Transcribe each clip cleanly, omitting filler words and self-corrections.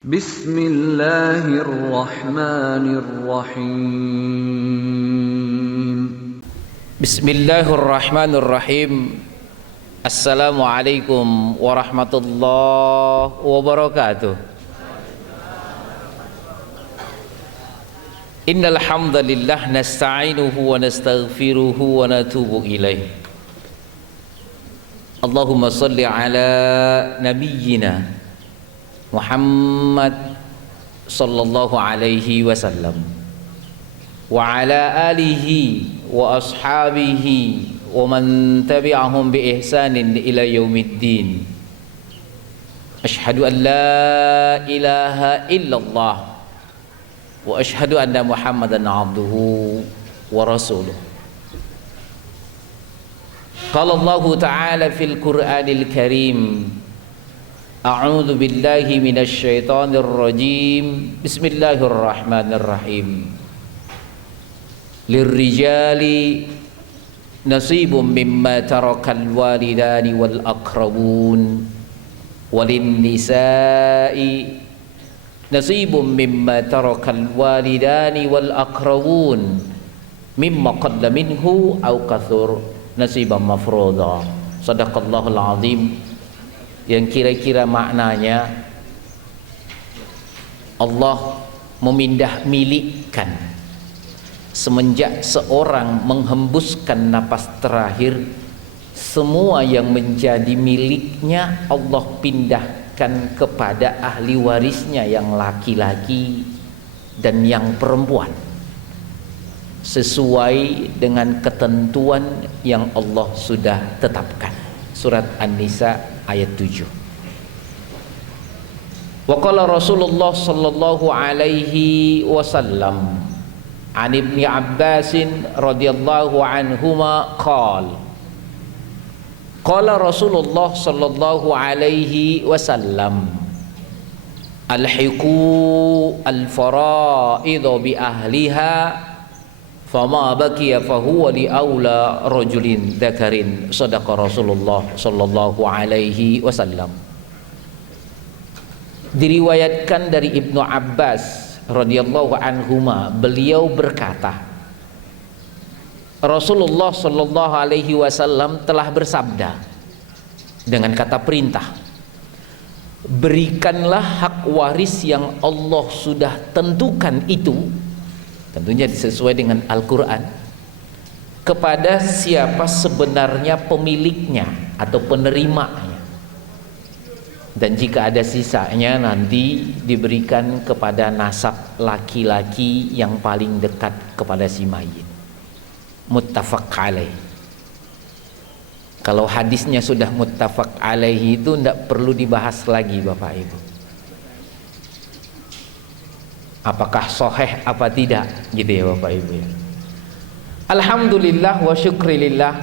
Bismillahirrahmanirrahim. Bismillahirrahmanirrahim. Assalamualaikum warahmatullahi wabarakatuh. Innal hamdalillah nasta'inuhu wa nastaghfiruhu wa natubu ilaih. Allahumma shalli ala nabiyyina Muhammad sallallahu alaihi wasallam wa ala alihi wa ashabihi wa man tabi'ahum bi ihsanin ila yaumiddin. Asyhadu an la ilaha illallah wa asyhadu anna Muhammadan abduhu wa rasuluh. Qala Allah ta'ala fil Qur'anil Karim, a'udzu billahi minasy syaithanir rajim. Bismillahirrahmanirrahim. Lirrijali nasibum mimma tarakal walidani wal aqrabun walin nisa'i nasibum mimma tarakal walidani wal aqrabun mimma qalla minhu aw kathur nasiban mafruḍa. Shadaqallahul azim. Yang kira-kira maknanya Allah memindah milikkan semenjak seorang menghembuskan napas terakhir, semua yang menjadi miliknya Allah pindahkan kepada ahli warisnya yang laki-laki dan yang perempuan sesuai dengan ketentuan yang Allah sudah tetapkan. Surat An-Nisa ayat 7. Wa qala Rasulullah sallallahu alaihi wasallam an Ibni Abbas radhiyallahu anhuma qala qala Rasulullah sallallahu alaihi wasallam alhiqu al-fara'id bi ahliha fama baqiya fahuwa li aula rajulin dzakarin. Shadaqa Rasulullah sallallahu alaihi wasallam. Diriwayatkan dari Ibnu Abbas radhiyallahu anhuma, beliau berkata, Rasulullah sallallahu alaihi wasallam telah bersabda dengan kata perintah, berikanlah hak waris yang Allah sudah tentukan itu, tentunya sesuai dengan Al-Quran, kepada siapa sebenarnya pemiliknya atau penerimanya, dan jika ada sisanya nanti diberikan kepada nasab laki-laki yang paling dekat kepada si mayit. Muttafaq alaih. Kalau hadisnya sudah muttafaq alaih itu tidak perlu dibahas lagi Bapak Ibu, apakah sahih apa tidak, gitu ya Bapak Ibu ya. Alhamdulillah wa syukrilillah,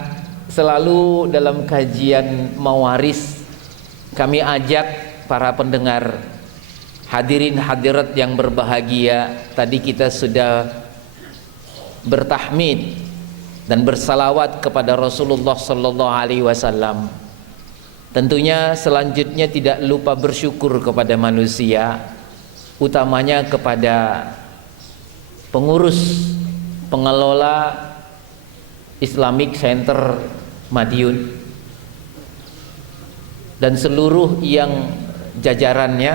selalu dalam kajian mawaris kami ajak para pendengar, hadirin hadirat yang berbahagia. Tadi kita sudah bertahmid dan bersalawat kepada Rasulullah sallallahu alaihi wasallam. Tentunya selanjutnya tidak lupa bersyukur kepada manusia, utamanya kepada pengurus pengelola Islamic Center Madiun dan seluruh yang jajarannya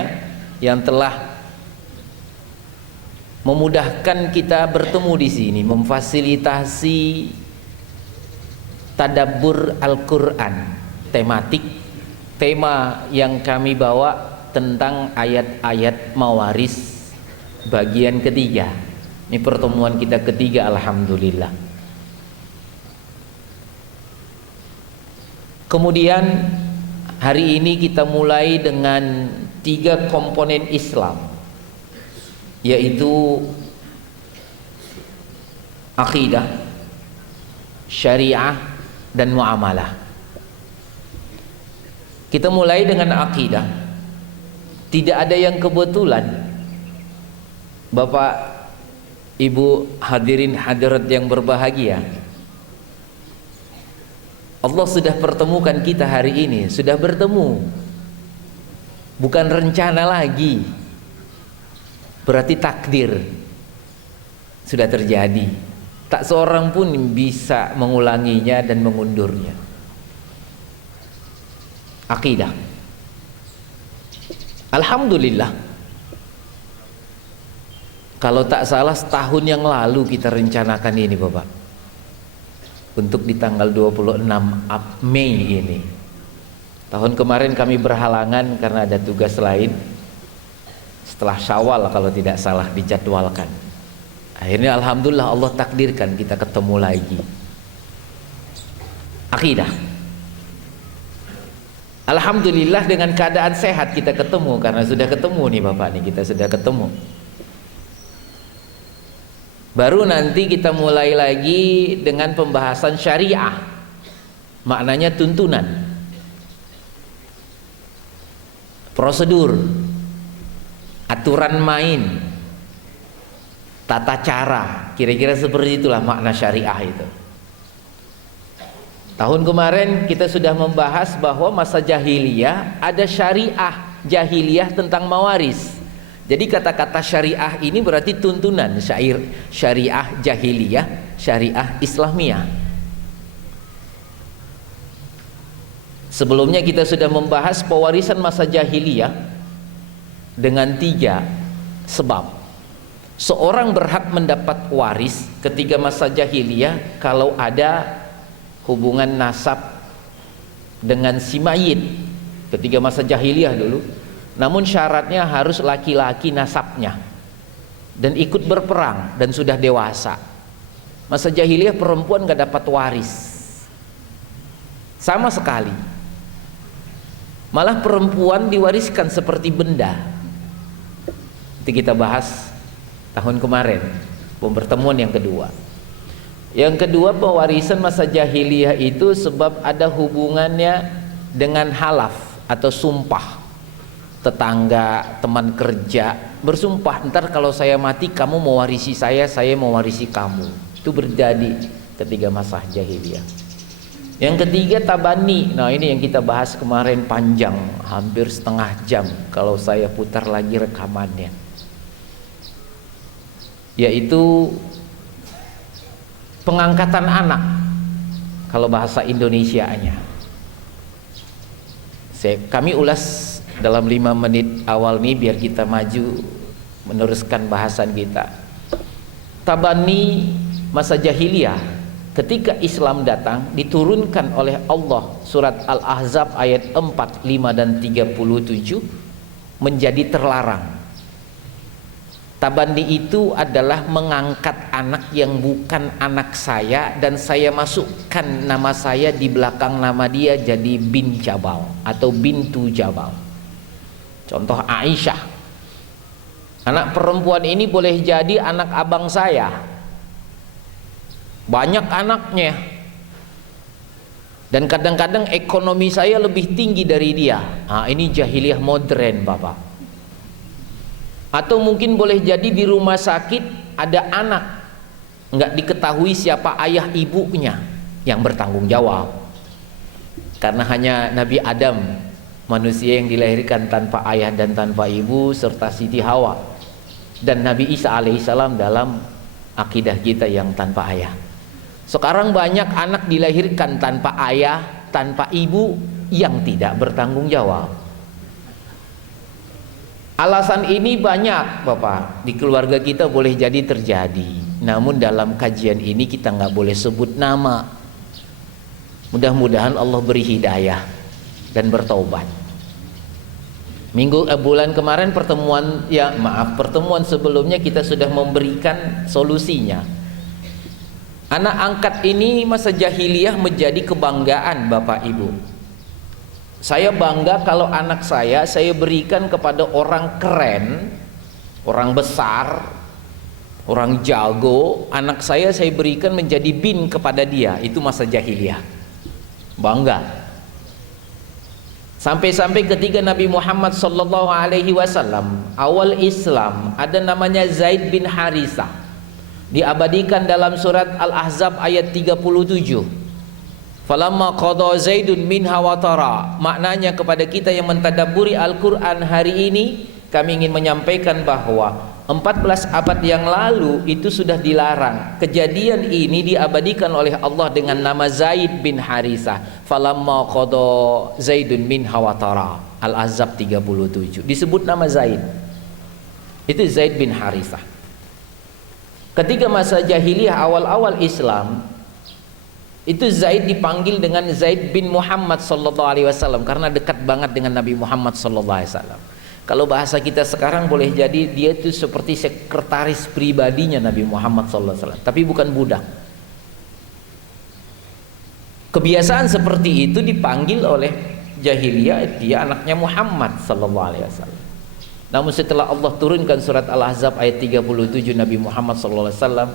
yang telah memudahkan kita bertemu di sini, memfasilitasi tadabbur Al-Quran tematik. Tema yang kami bawa tentang ayat-ayat mawaris bagian ketiga. Ini pertemuan kita ketiga, alhamdulillah. Kemudian hari ini kita mulai dengan 3 komponen Islam, yaitu akidah, syariah, dan muamalah. Kita mulai dengan akidah. Tidak ada yang kebetulan. Bapak, Ibu, hadirin hadirat yang berbahagia, Allah sudah pertemukan kita hari ini, sudah bertemu bukan rencana lagi, berarti takdir sudah terjadi. Tak seorang pun bisa mengulanginya dan mengundurnya. Akidah. Alhamdulillah, kalau tak salah setahun yang lalu kita rencanakan ini Bapak, untuk di tanggal 26 Mei ini. Tahun kemarin kami berhalangan karena ada tugas lain. Setelah Syawal kalau tidak salah dijadwalkan. Akhirnya alhamdulillah Allah takdirkan kita ketemu lagi. Akidah. Alhamdulillah dengan keadaan sehat kita ketemu, karena sudah ketemu nih Bapak nih, kita sudah ketemu. Baru nanti kita mulai lagi dengan pembahasan syariah. Maknanya tuntunan, prosedur, aturan main, tata cara, kira-kira seperti itulah makna syariah itu. Tahun kemarin kita sudah membahas bahwa masa jahiliyah ada syariah jahiliyah tentang mawaris. Jadi kata-kata syariah ini berarti tuntunan, syariah jahiliyah, syariah Islamiyah. Sebelumnya kita sudah membahas pewarisan masa jahiliyah dengan 3 sebab. Seorang berhak mendapat waris ketika masa jahiliyah kalau ada hubungan nasab dengan si mayit ketika masa jahiliyah dulu. Namun syaratnya harus laki-laki nasabnya dan ikut berperang dan sudah dewasa. Masa jahiliyah perempuan gak dapat waris sama sekali, malah perempuan diwariskan seperti benda. Itu kita bahas tahun kemarin, pertemuan yang kedua. Yang kedua, pewarisan masa jahiliyah itu sebab ada hubungannya dengan halaf atau sumpah. Tetangga, teman kerja bersumpah, ntar kalau saya mati kamu mewarisi saya mewarisi kamu. Itu terjadi ketika masa jahiliyah. Yang ketiga, tabani. Nah ini yang kita bahas kemarin panjang, hampir setengah jam kalau saya putar lagi rekamannya, yaitu pengangkatan anak kalau bahasa Indonesianya. Kami ulas dalam 5 menit awal nih biar kita maju meneruskan bahasan kita. Tabani masa jahiliyah ketika Islam datang diturunkan oleh Allah, surat Al-Ahzab ayat 4, 5 dan 37 menjadi terlarang. Tabani itu adalah mengangkat anak yang bukan anak saya dan saya masukkan nama saya di belakang nama dia jadi bin Jabal atau bintu Jabal. Contoh Aisyah, anak perempuan ini boleh jadi anak abang saya, banyak anaknya, dan kadang-kadang ekonomi saya lebih tinggi dari dia. Nah, ini jahiliyah modern Bapak. Atau mungkin boleh jadi di rumah sakit ada anak, nggak diketahui siapa ayah ibunya yang bertanggung jawab, karena hanya Nabi Adam, manusia yang dilahirkan tanpa ayah dan tanpa ibu, serta Siti Hawa dan Nabi Isa alaihissalam dalam akidah kita yang tanpa ayah. Sekarang banyak anak dilahirkan tanpa ayah, tanpa ibu yang tidak bertanggung jawab. Alasan ini banyak Bapak, di keluarga kita boleh jadi terjadi. Namun dalam kajian ini kita nggak boleh sebut nama. Mudah-mudahan Allah beri hidayah dan bertaubat. Bulan kemarin pertemuan sebelumnya kita sudah memberikan solusinya. Anak angkat ini masa jahiliyah menjadi kebanggaan Bapak Ibu. Saya bangga kalau anak saya berikan kepada orang keren, orang besar, orang jago. Anak saya berikan menjadi bin kepada dia. Itu masa jahiliyah, bangga. Sampai-sampai ketika Nabi Muhammad SAW awal Islam, ada namanya Zaid bin Harisah, diabadikan dalam surat Al-Ahzab ayat 37. Falamma qada Zaidun minha watara, maknanya kepada kita yang mentadabburi Al-Quran hari ini, kami ingin menyampaikan bahwa 14 abad yang lalu itu sudah dilarang. Kejadian ini diabadikan oleh Allah dengan nama Zaid bin Harisah. Falamma qada Zaidun minha watara, Al-Ahzab 37 disebut nama Zaid. Itu Zaid bin Harisah. Ketika masa jahiliyah awal-awal Islam, itu Zaid dipanggil dengan Zaid bin Muhammad sallallahu alaihi wasallam karena dekat banget dengan Nabi Muhammad sallallahu alaihi wasallam. Kalau bahasa kita sekarang boleh jadi dia itu seperti sekretaris pribadinya Nabi Muhammad sallallahu alaihi wasallam, tapi bukan budak. Kebiasaan seperti itu dipanggil oleh jahiliyah, dia anaknya Muhammad sallallahu alaihi wasallam. Namun setelah Allah turunkan surat Al-Ahzab ayat 37, Nabi Muhammad sallallahu alaihi wasallam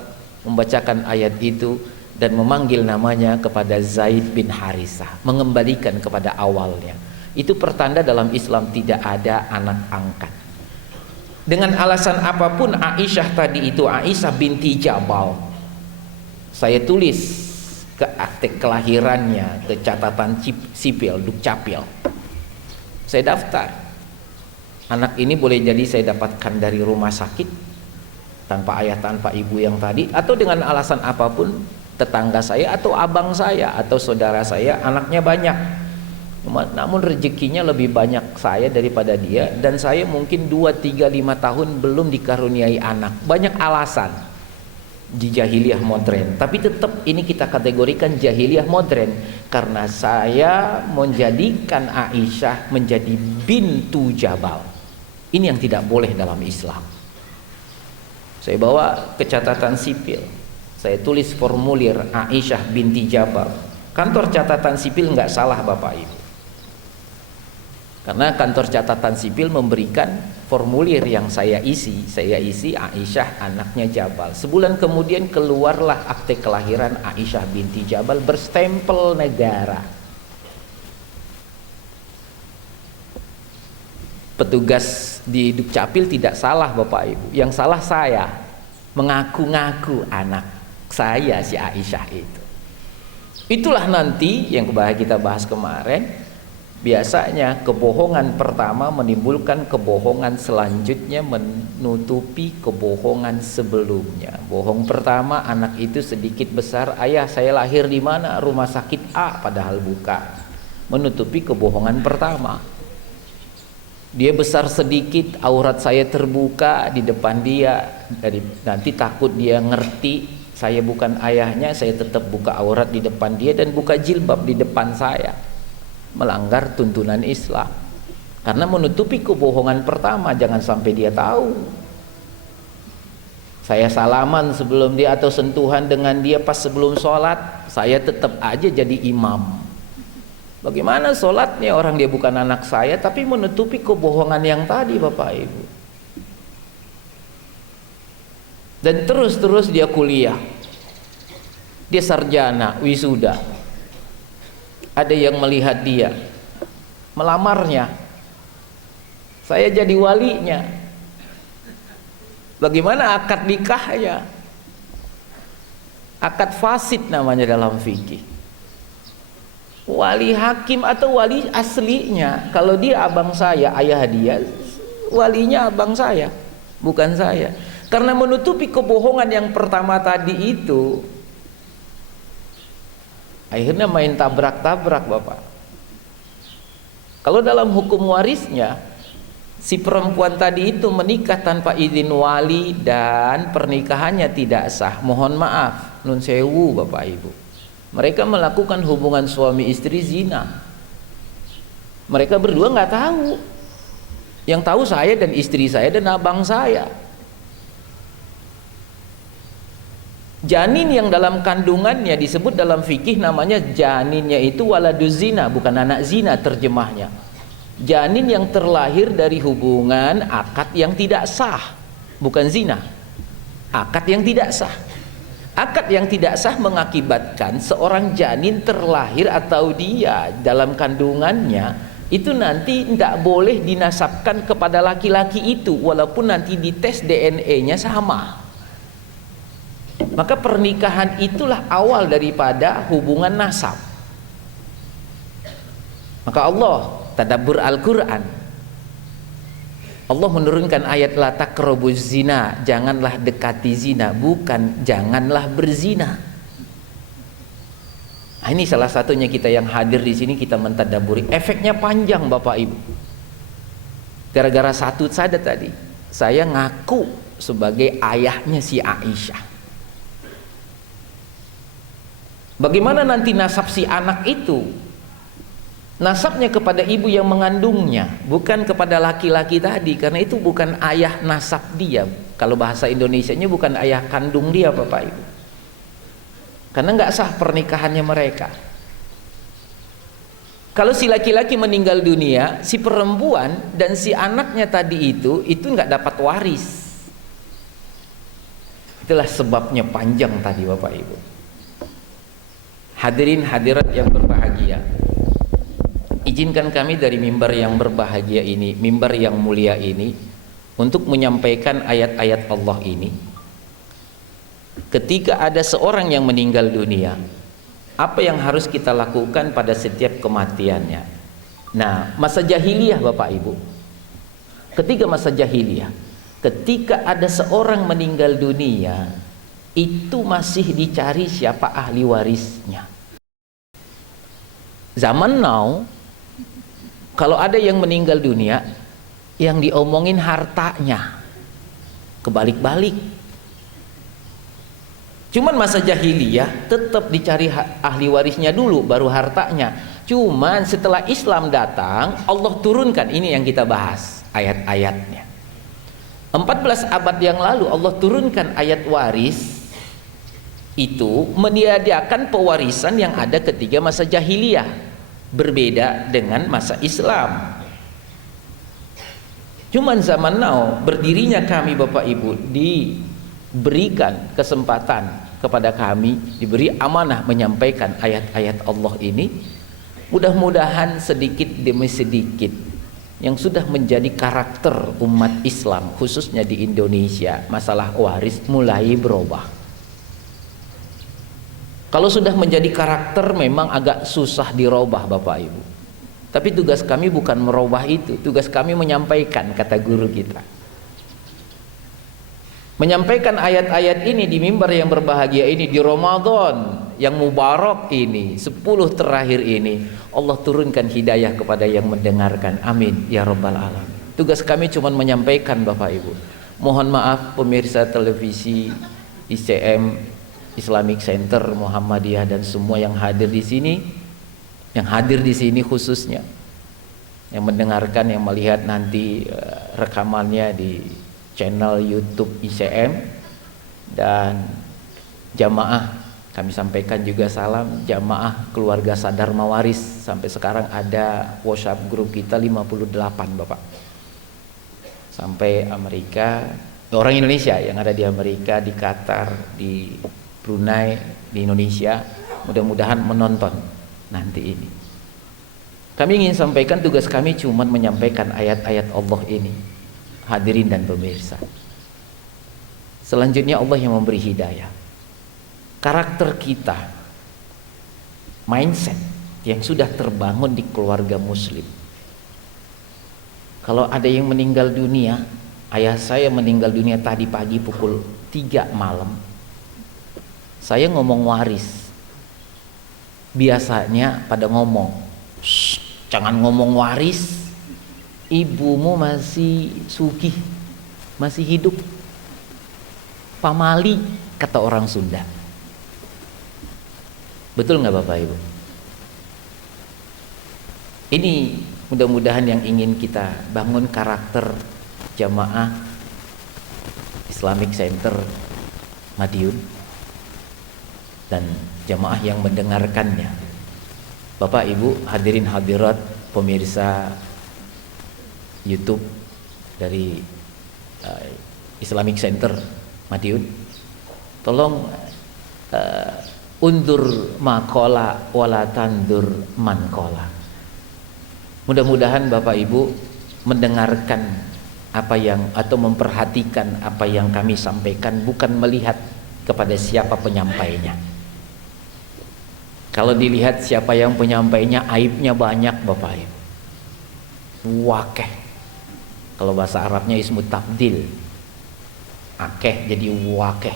membacakan ayat itu dan memanggil namanya kepada Zaid bin Harisah, mengembalikan kepada awalnya. Itu pertanda dalam Islam tidak ada anak angkat. Dengan alasan apapun Aisyah tadi itu, Aisyah binti Jabal, saya tulis ke akte kelahirannya, ke catatan sipil, Dukcapil, saya daftar. Anak ini boleh jadi saya dapatkan dari rumah sakit, tanpa ayah tanpa ibu yang tadi, atau dengan alasan apapun tetangga saya atau abang saya atau saudara saya anaknya banyak, namun rezekinya lebih banyak saya daripada dia, dan saya mungkin 2, 3, 5 tahun belum dikaruniai anak. Banyak alasan di jahiliyah modern, tapi tetap ini kita kategorikan jahiliyah modern karena saya menjadikan Aisyah menjadi bintu Jabal. Ini yang tidak boleh dalam Islam. Saya bawa ke catatan sipil, saya tulis formulir Aisyah binti Jabal. Kantor catatan sipil nggak salah Bapak Ibu, karena kantor catatan sipil memberikan formulir yang saya isi Aisyah anaknya Jabal. Sebulan kemudian keluarlah akte kelahiran Aisyah binti Jabal berstempel negara. Petugas di Dukcapil tidak salah Bapak Ibu, yang salah saya mengaku-ngaku anak saya si Aisyah itu. Itulah nanti yang kita bahas kemarin, biasanya kebohongan pertama menimbulkan kebohongan selanjutnya menutupi kebohongan sebelumnya. Bohong pertama, anak itu sedikit besar, ayah saya lahir di mana, rumah sakit A, padahal bukan, menutupi kebohongan pertama. Dia besar sedikit, aurat saya terbuka di depan dia, nanti takut dia ngerti saya bukan ayahnya, saya tetap buka aurat di depan dia dan buka jilbab di depan saya, melanggar tuntunan Islam. Karena menutupi kebohongan pertama, jangan sampai dia tahu saya salaman sebelum dia atau sentuhan dengan dia pas sebelum sholat, saya tetap aja jadi imam. Bagaimana sholatnya orang dia bukan anak saya, tapi menutupi kebohongan yang tadi Bapak Ibu. Dan terus dia kuliah, dia sarjana, wisuda. Ada yang melihat dia, melamarnya, saya jadi walinya. Bagaimana akad nikahnya? Akad fasid namanya dalam fikih. Wali hakim atau wali aslinya, kalau dia abang saya, ayah dia, walinya abang saya, bukan saya. Karena menutupi kebohongan yang pertama tadi itu, akhirnya main tabrak-tabrak Bapak. Kalau dalam hukum warisnya, si perempuan tadi itu menikah tanpa izin wali dan pernikahannya tidak sah. Mohon maaf, nun sewu Bapak Ibu, mereka melakukan hubungan suami istri zina. Mereka berdua nggak tahu. Yang tahu saya dan istri saya dan abang saya. Janin yang dalam kandungannya disebut dalam fikih namanya janinnya itu waladuz zina, bukan anak zina terjemahnya. Janin yang terlahir dari hubungan akad yang tidak sah, bukan zina. Akad yang tidak sah. Akad yang tidak sah mengakibatkan seorang janin terlahir atau dia dalam kandungannya itu nanti tidak boleh dinasabkan kepada laki-laki itu, walaupun nanti dites DNA-nya sama. Maka pernikahan itulah awal daripada hubungan nasab. Maka Allah tadabbur Al-Quran, Allah menurunkan ayat la taqrabuz zina, janganlah dekati zina, bukan janganlah berzina. Nah, ini salah satunya kita yang hadir di sini, kita mentadabburi. Efeknya panjang Bapak Ibu. Gara-gara satu saja tadi, saya ngaku sebagai ayahnya si Aisyah. Bagaimana nanti nasab si anak itu? Nasabnya kepada ibu yang mengandungnya, bukan kepada laki-laki tadi, karena itu bukan ayah nasab dia. Kalau bahasa Indonesianya bukan ayah kandung dia Bapak Ibu, karena nggak sah pernikahannya mereka. Kalau si laki-laki meninggal dunia, si perempuan dan si anaknya tadi itu nggak dapat waris. Itulah sebabnya panjang tadi Bapak Ibu. Hadirin hadirat yang berbahagia, izinkan kami dari mimbar yang berbahagia ini, mimbar yang mulia ini, untuk menyampaikan ayat-ayat Allah ini. Ketika ada seorang yang meninggal dunia, apa yang harus kita lakukan pada setiap kematiannya? Nah, masa jahiliyah Bapak Ibu, ketika masa jahiliyah, ketika ada seorang meninggal dunia, itu masih dicari siapa ahli warisnya. Zaman now, kalau ada yang meninggal dunia, yang diomongin hartanya, kebalik-balik. Cuman masa jahiliyah tetap dicari ahli warisnya dulu, baru hartanya. Cuman setelah Islam datang, Allah turunkan, ini yang kita bahas ayat-ayatnya. 14 abad yang lalu Allah turunkan ayat waris, itu menyediakan pewarisan yang ada ketika masa jahiliyah, berbeda dengan masa Islam. Cuman zaman now, berdirinya kami Bapak Ibu, diberikan kesempatan kepada kami, diberi amanah menyampaikan ayat-ayat Allah ini. Mudah-mudahan sedikit demi sedikit yang sudah menjadi karakter umat Islam, khususnya di Indonesia, masalah waris mulai berubah. Kalau sudah menjadi karakter memang agak susah dirubah Bapak Ibu. Tapi tugas kami bukan merubah itu, tugas kami menyampaikan, kata guru kita. Menyampaikan ayat-ayat ini di mimbar yang berbahagia ini, di Ramadan yang mubarak ini, 10 terakhir ini, Allah turunkan hidayah kepada yang mendengarkan. Amin ya rabbal alamin. Tugas kami cuma menyampaikan Bapak Ibu. Mohon maaf pemirsa televisi ICM, Islamic Center Muhammadiyah, dan semua yang hadir di sini, yang hadir di sini khususnya, yang mendengarkan, yang melihat nanti rekamannya di channel YouTube ICM, dan jamaah, kami sampaikan juga salam jamaah keluarga Sadar Mawaris. Sampai sekarang ada WhatsApp grup kita 58 Bapak, sampai Amerika, orang Indonesia yang ada di Amerika, di Qatar, di Brunei, di Indonesia, mudah-mudahan menonton nanti ini. Kami ingin sampaikan, tugas kami cuma menyampaikan ayat-ayat Allah ini, hadirin dan pemirsa. Selanjutnya Allah yang memberi hidayah. Karakter kita, mindset yang sudah terbangun di keluarga muslim. Kalau ada yang meninggal dunia, ayah saya meninggal dunia tadi pagi pukul 3 malam, saya ngomong waris. Biasanya pada ngomong, jangan ngomong waris, ibumu masih sugih, masih hidup, pamali, kata orang Sunda. Betul nggak Bapak Ibu? Ini mudah-mudahan yang ingin kita bangun, karakter jamaah Islamic Center Madiun dan jamaah yang mendengarkannya. Bapak Ibu hadirin hadirat pemirsa YouTube dari Islamic Center Madiun, tolong undur makola wala tandur mankola. Mudah-mudahan Bapak Ibu mendengarkan apa yang, atau memperhatikan apa yang kami sampaikan, bukan melihat kepada siapa penyampainya. Kalau dilihat siapa yang penyampainya aibnya banyak Bapak Ibu. Wakeh. Kalau bahasa Arabnya ismu tabdil. Akeh jadi wakeh.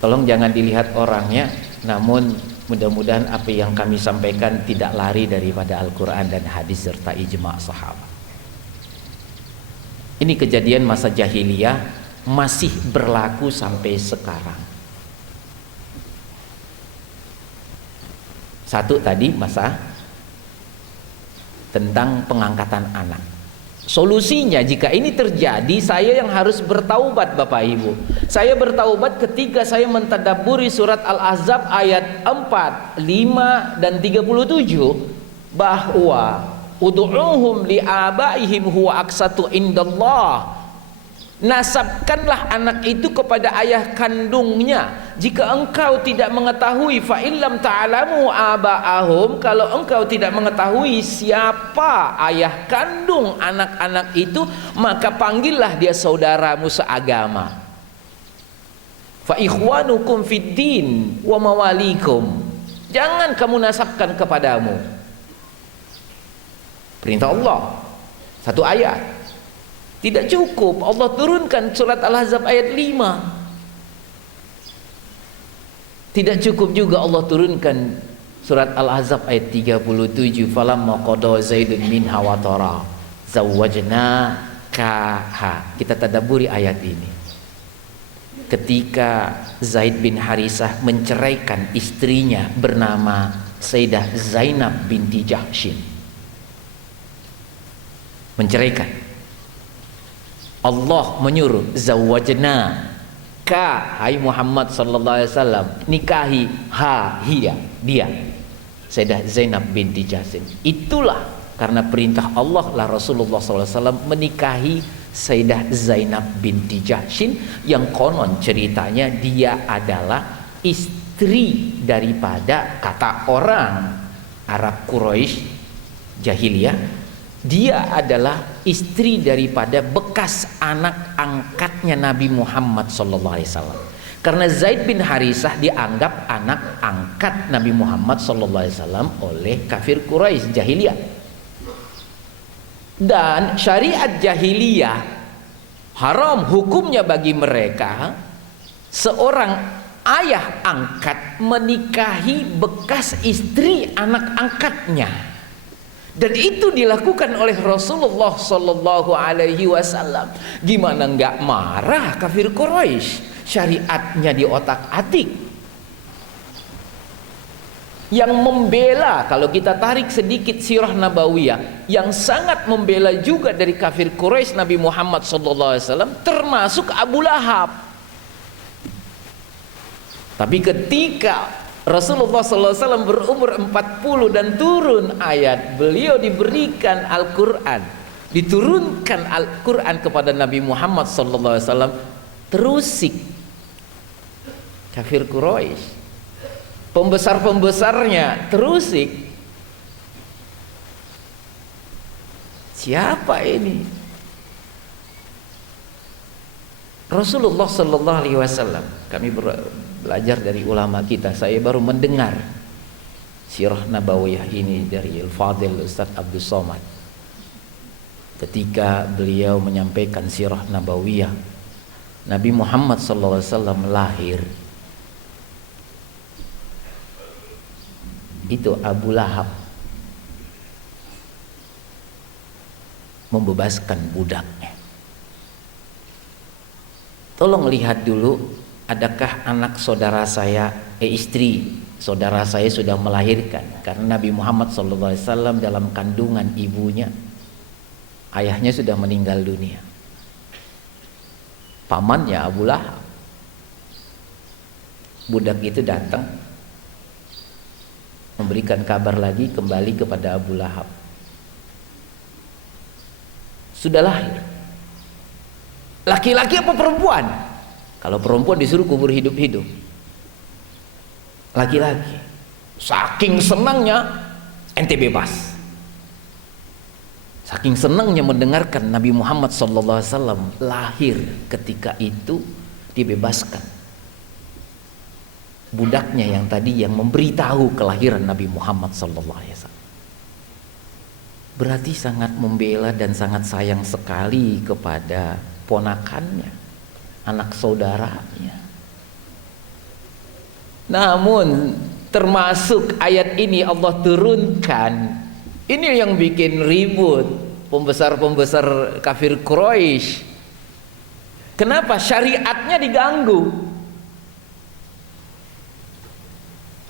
Tolong jangan dilihat orangnya, namun mudah-mudahan apa yang kami sampaikan tidak lari daripada Al-Quran dan hadis serta ijma' sahabat. Ini kejadian masa jahiliyah masih berlaku sampai sekarang. Satu tadi masa tentang pengangkatan anak. Solusinya jika ini terjadi, saya yang harus bertaubat Bapak Ibu. Saya bertaubat ketika saya mentadabburi surat Al-Ahzab ayat 4, 5 dan 37 bahwa ud'uhum li'abaihim huwa aqsatu indallah. Nasabkanlah anak itu kepada ayah kandungnya. Jika engkau tidak mengetahui fa illam ta'lamu aba'ahum, kalau engkau tidak mengetahui siapa ayah kandung anak-anak itu, maka panggillah dia saudaramu seagama. Fa ikhwanukum fid din wa mawalikum. Jangan kamu nasabkan kepadamu. Perintah Allah. Satu ayat. Tidak cukup, Allah turunkan surat Al-Ahzab ayat 5. Tidak cukup juga Allah turunkan surat Al-Ahzab ayat 37, falamma qada Zaidun minha watara zawwajnakaha. Kita tadabburi ayat ini. Ketika Zaid bin Harisah menceraikan istrinya bernama Sayyidah Zainab binti Jahsyin. Menceraikan. Allah menyuruh zawwajna ka, hai Muhammad sallallahu alaihi wasallam, nikahi hiya, dia Sayyidah Zainab binti Jahsyin. Itulah karena perintah Allah lah Rasulullah sallallahu alaihi wasallam menikahi Sayyidah Zainab binti Jahsyin, yang konon ceritanya dia adalah istri daripada, kata orang Arab Quraisy jahiliyah, dia adalah istri daripada bekas anak angkatnya Nabi Muhammad SAW. Karena Zaid bin Harisah dianggap anak angkat Nabi Muhammad SAW oleh kafir Quraisy jahiliyah. Dan syariat jahiliyah haram hukumnya bagi mereka seorang ayah angkat menikahi bekas istri anak angkatnya. Dan itu dilakukan oleh Rasulullah Sallallahu Alaihi Wasallam. Gimana nggak marah kafir Quraisy? Syariatnya diotak-atik. Yang membela, kalau kita tarik sedikit sirah nabawiyah, yang sangat membela juga dari kafir Quraisy Nabi Muhammad Sallallahu Alaihi Wasallam, termasuk Abu Lahab. Tapi ketika Rasulullah SAW berumur 40 dan turun ayat, beliau diberikan Al-Quran, diturunkan Al-Quran kepada Nabi Muhammad SAW, terusik kafir Quraisy, pembesar-pembesarnya terusik. Siapa ini? Rasulullah SAW. Kami belajar dari ulama kita. Saya baru mendengar sirah nabawiyah ini dari Al-Fadil Ustaz Abdul Somad ketika beliau menyampaikan sirah nabawiyah. Nabi Muhammad SAW lahir, itu Abu Lahab membebaskan budaknya. Tolong lihat dulu, adakah anak saudara saya, istri saudara saya sudah melahirkan? Karena Nabi Muhammad SAW dalam kandungan ibunya, ayahnya sudah meninggal dunia. Pamannya Abu Lahab, budak itu datang memberikan kabar lagi kembali kepada Abu Lahab. Sudah lahir. Laki-laki apa perempuan? Kalau perempuan disuruh kubur hidup-hidup. Laki-laki. Saking senangnya ente bebas. Saking senangnya mendengarkan Nabi Muhammad SAW lahir, ketika itu dibebaskan. budaknya yang tadi yang memberitahu kelahiran Nabi Muhammad SAW. Berarti sangat membela dan sangat sayang sekali kepada ponakannya, anak saudaranya. Namun termasuk ayat ini Allah turunkan, ini yang bikin ribut pembesar-pembesar kafir Quraisy. Kenapa syariatnya diganggu?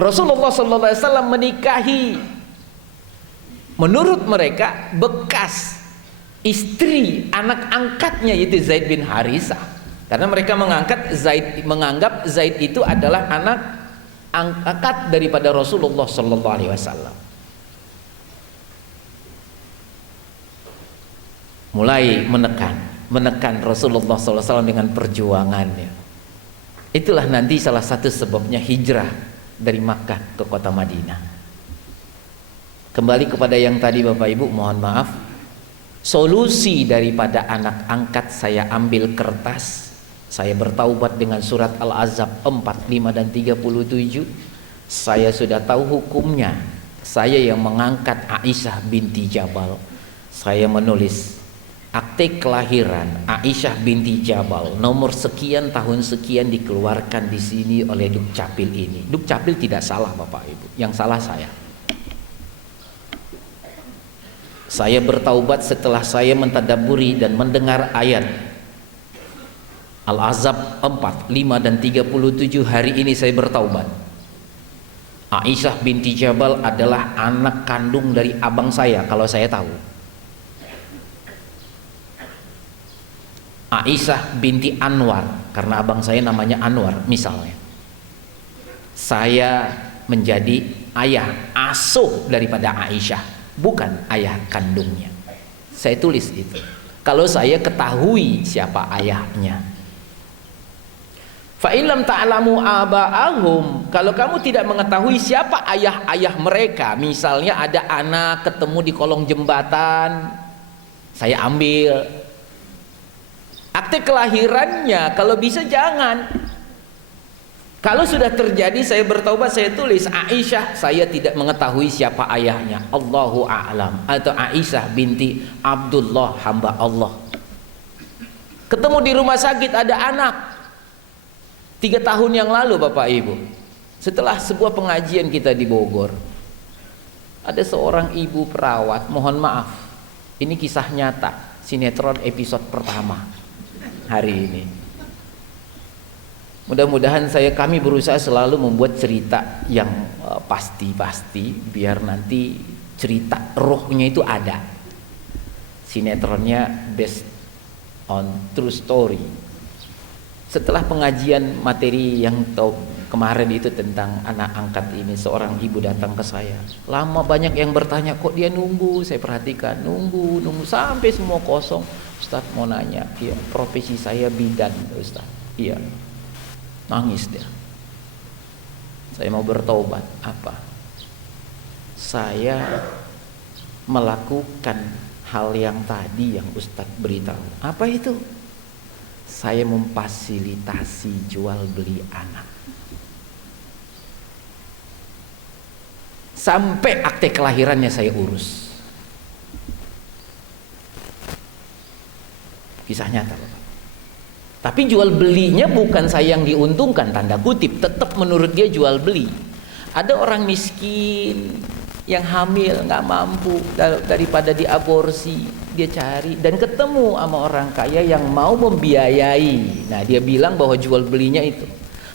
Rasulullah SAW menikahi, menurut mereka, bekas istri anak angkatnya, yaitu Zaid bin Harisah. Karena mereka menganggap Zaid itu adalah anak angkat daripada Rasulullah SAW. Mulai menekan Rasulullah SAW dengan perjuangannya. Itulah nanti salah satu sebabnya hijrah dari Makkah ke kota Madinah. Kembali kepada yang tadi Bapak Ibu, mohon maaf, solusi daripada anak angkat saya ambil kertas, saya bertaubat dengan surat Al-Ahzab 4, 5 dan 37. Saya sudah tahu hukumnya. Saya yang mengangkat Aisyah binti Jabal. Saya menulis akte kelahiran Aisyah binti Jabal nomor sekian tahun sekian dikeluarkan di sini oleh Dukcapil ini. Dukcapil tidak salah Bapak Ibu, yang salah saya. Saya bertaubat setelah saya mentadabburi dan mendengar ayat Al-Ahzab 4, 5 dan 37. Hari ini saya bertaubat. Aisyah binti Jabal adalah anak kandung dari abang saya kalau saya tahu. Aisyah binti Anwar, karena abang saya namanya Anwar misalnya. Saya menjadi ayah asuh daripada Aisyah, bukan ayah kandungnya. Saya tulis itu. Kalau saya ketahui siapa ayahnya. Fa illam ta'lamu aba'ahum, kalau kamu tidak mengetahui siapa ayah-ayah mereka, misalnya ada anak ketemu di kolong jembatan, saya ambil akte kelahirannya, kalau bisa jangan. Kalau sudah terjadi saya bertaubat, saya tulis Aisyah, saya tidak mengetahui siapa ayahnya, Allahu a'lam, atau Aisyah binti Abdullah, hamba Allah. Ketemu di rumah sakit ada anak 3 tahun yang lalu Bapak Ibu, setelah sebuah pengajian kita di Bogor, ada seorang ibu perawat, mohon maaf, ini kisah nyata, sinetron episode pertama hari ini. Mudah-mudahan kami berusaha selalu membuat cerita yang pasti-pasti, biar nanti cerita rohnya itu ada. Sinetronnya based on true story. Setelah pengajian materi yang kemarin itu tentang anak angkat ini, seorang ibu datang ke saya. Lama banyak yang bertanya, kok dia nunggu? Saya perhatikan, nunggu sampai semua kosong. Ustaz mau nanya, iya, profesi saya bidan Ustaz. Iya. Nangis dia. Saya mau bertobat. Apa? Saya melakukan hal yang tadi yang Ustaz beritahu. Apa itu? Saya memfasilitasi jual beli anak. Sampai akte kelahirannya saya urus. Kisah nyata Bapak. Tapi jual belinya bukan saya yang diuntungkan, tanda kutip, tetap menurut dia jual beli. Ada orang miskin yang hamil nggak mampu, daripada diaborsi dia cari dan ketemu sama orang kaya yang mau membiayai. Nah dia bilang bahwa jual belinya itu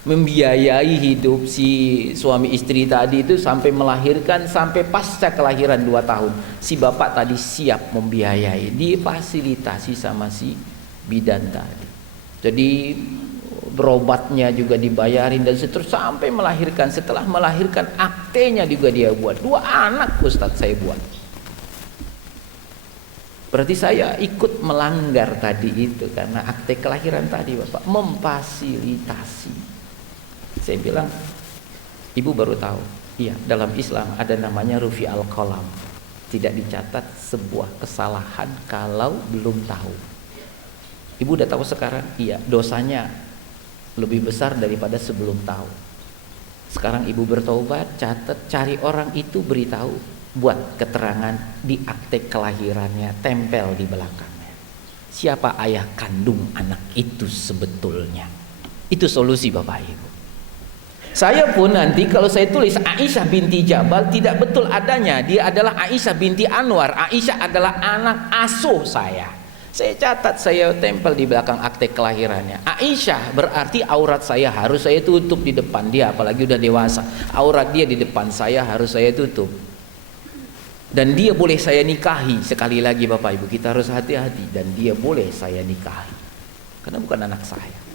membiayai hidup si suami istri tadi itu sampai melahirkan, sampai pasca kelahiran 2 tahun si bapak tadi siap membiayai, difasilitasi sama si bidan tadi. Jadi berobatnya juga dibayarin dan seterusnya sampai melahirkan. Setelah melahirkan aktenya juga dia buat. 2 anak Ustadz saya buat. Berarti saya ikut melanggar tadi itu karena akte kelahiran tadi Bapak, memfasilitasi. Saya bilang, ibu baru tahu, iya dalam Islam ada namanya rufi al-qalam, tidak dicatat sebuah kesalahan kalau belum tahu. Ibu udah tahu sekarang, iya dosanya lebih besar daripada sebelum tahu. Sekarang ibu bertobat, catat, cari orang itu, beritahu, buat keterangan di akte kelahirannya, tempel di belakangnya. Siapa ayah kandung anak itu sebetulnya? Itu solusi Bapak Ibu. Saya pun nanti kalau saya tulis Aisyah binti Jabal, tidak betul adanya. Dia adalah Aisyah binti Anwar. Aisyah adalah anak asuh saya. Saya catat, saya tempel di belakang akte kelahirannya. Aisyah berarti aurat saya harus saya tutup di depan dia, apalagi udah dewasa. Aurat dia di depan saya harus saya tutup. Dan dia boleh saya nikahi. Sekali lagi Bapak Ibu, kita harus hati-hati. Dan dia boleh saya nikahi, karena bukan anak saya.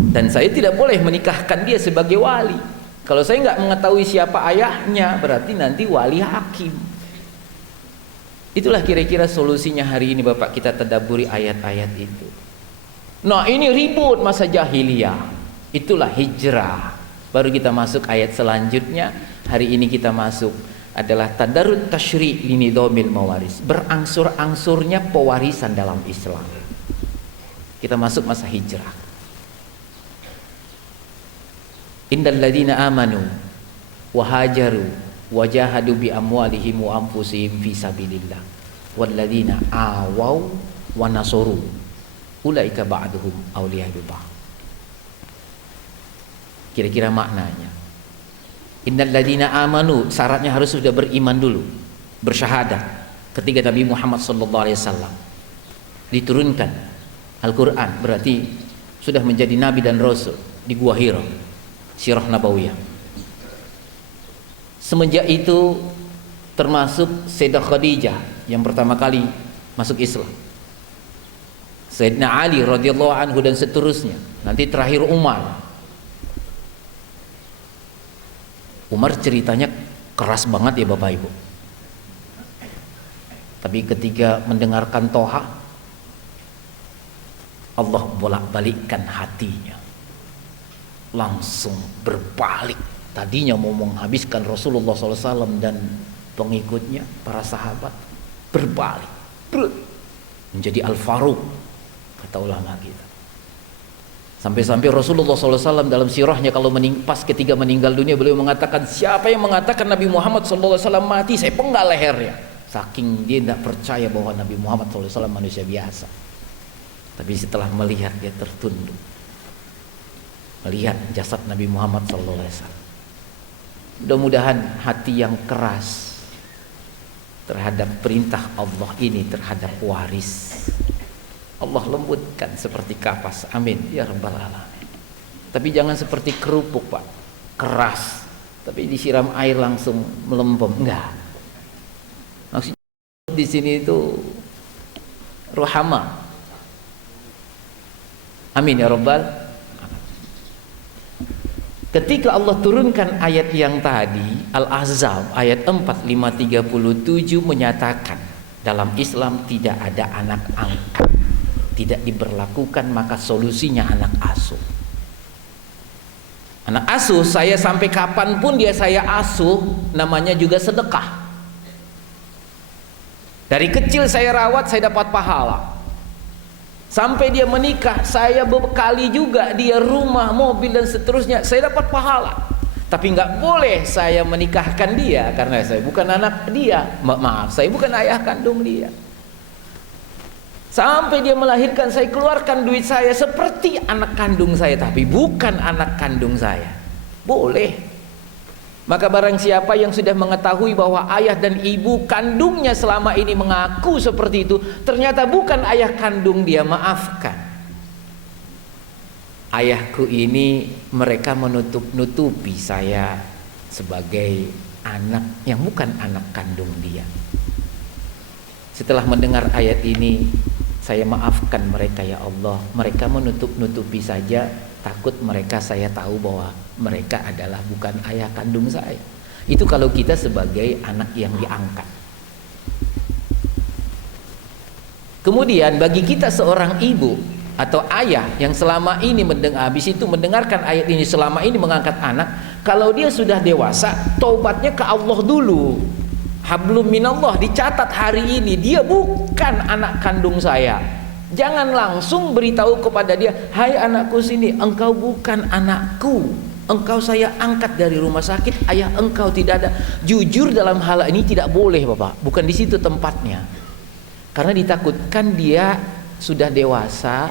Dan saya tidak boleh menikahkan dia sebagai wali. Kalau saya nggak mengetahui siapa ayahnya, berarti nanti wali hakim. Itulah kira-kira solusinya hari ini Bapak, kita tadabburi ayat-ayat itu. Nah, ini ribut masa jahiliyah. Itulah hijrah. Baru kita masuk ayat selanjutnya. Hari ini kita masuk adalah tadarrut tasyri' linidhamil mawaris. Berangsur-angsurnya pewarisan dalam Islam. Kita masuk masa hijrah. Innal ladzina amanu wa hajaru wa jahadu bi amwalihim wa anfusihim fi sabilillah wal ladzina awaw wa nasaru ulaika ba'duhum awliya'u ba'd. Kira-kira maknanya, innal ladzina amanu, syaratnya harus sudah beriman dulu, bersyahadat ketika Nabi Muhammad sallallahu alaihi wasallam diturunkan Al-Qur'an, berarti sudah menjadi nabi dan rasul di Gua Hira. Sirah Nabawiyah. Semenjak itu termasuk Sayyidah Khadijah yang pertama kali masuk Islam, Sayyidina Ali radhiyallahu anhu dan seterusnya. Nanti terakhir Umar. Umar ceritanya keras banget ya Bapak Ibu. Tapi ketika mendengarkan Toha, Allah bolak-balikkan hatinya, langsung berbalik. Tadinya mau menghabiskan Rasulullah SAW dan pengikutnya, para sahabat, berbalik menjadi Al-Faruq, kata ulama kita. Sampai-sampai Rasulullah SAW dalam sirahnya kalau pas ketika meninggal dunia, beliau mengatakan, siapa yang mengatakan Nabi Muhammad SAW mati, saya penggal lehernya. Saking dia tidak percaya bahwa Nabi Muhammad SAW manusia biasa. Tapi setelah melihat, dia tertunduk melihat jasad Nabi Muhammad SAW. Mudah-mudahan hati yang keras terhadap perintah Allah ini, terhadap waris, Allah lembutkan seperti kapas. Amin ya rabbal alamin. Tapi jangan seperti kerupuk Pak, keras tapi disiram air langsung melempem. Enggak. Maksudnya di sini itu rohama. Amin ya rabbal. Ketika Allah turunkan ayat yang tadi, Al-Ahzab ayat 4, 537 menyatakan dalam Islam tidak ada anak angkat, tidak diberlakukan, maka solusinya anak asuh. Anak asuh, saya sampai kapanpun dia saya asuh, namanya juga sedekah. Dari kecil saya rawat, saya dapat pahala. Sampai dia menikah, saya bekali juga dia rumah, mobil dan seterusnya, saya dapat pahala. Tapi nggak boleh saya menikahkan dia karena saya bukan anak dia. Maaf, saya bukan ayah kandung dia. Sampai dia melahirkan, saya keluarkan duit saya seperti anak kandung saya, tapi bukan anak kandung saya. Boleh. Maka barang siapa yang sudah mengetahui bahwa ayah dan ibu kandungnya selama ini mengaku seperti itu, ternyata bukan ayah kandung dia, maafkan. Ayahku ini, mereka menutup-nutupi saya sebagai anak yang bukan anak kandung dia. Setelah mendengar ayat ini, saya maafkan mereka ya Allah. Mereka menutup-nutupi saja, takut mereka saya tahu bahwa mereka adalah bukan ayah kandung saya. Itu kalau kita sebagai anak yang diangkat. Kemudian bagi kita seorang ibu atau ayah yang selama ini mendengarkan ayat ini, selama ini mengangkat anak, kalau dia sudah dewasa, taubatnya ke Allah dulu. Hablum minallah, dicatat hari ini dia bukan anak kandung saya. Jangan langsung beritahu kepada dia, hai anakku sini, engkau bukan anakku, engkau saya angkat dari rumah sakit, ayah engkau tidak ada. Jujur dalam hal ini tidak boleh Bapak, bukan di situ tempatnya. Karena ditakutkan dia sudah dewasa,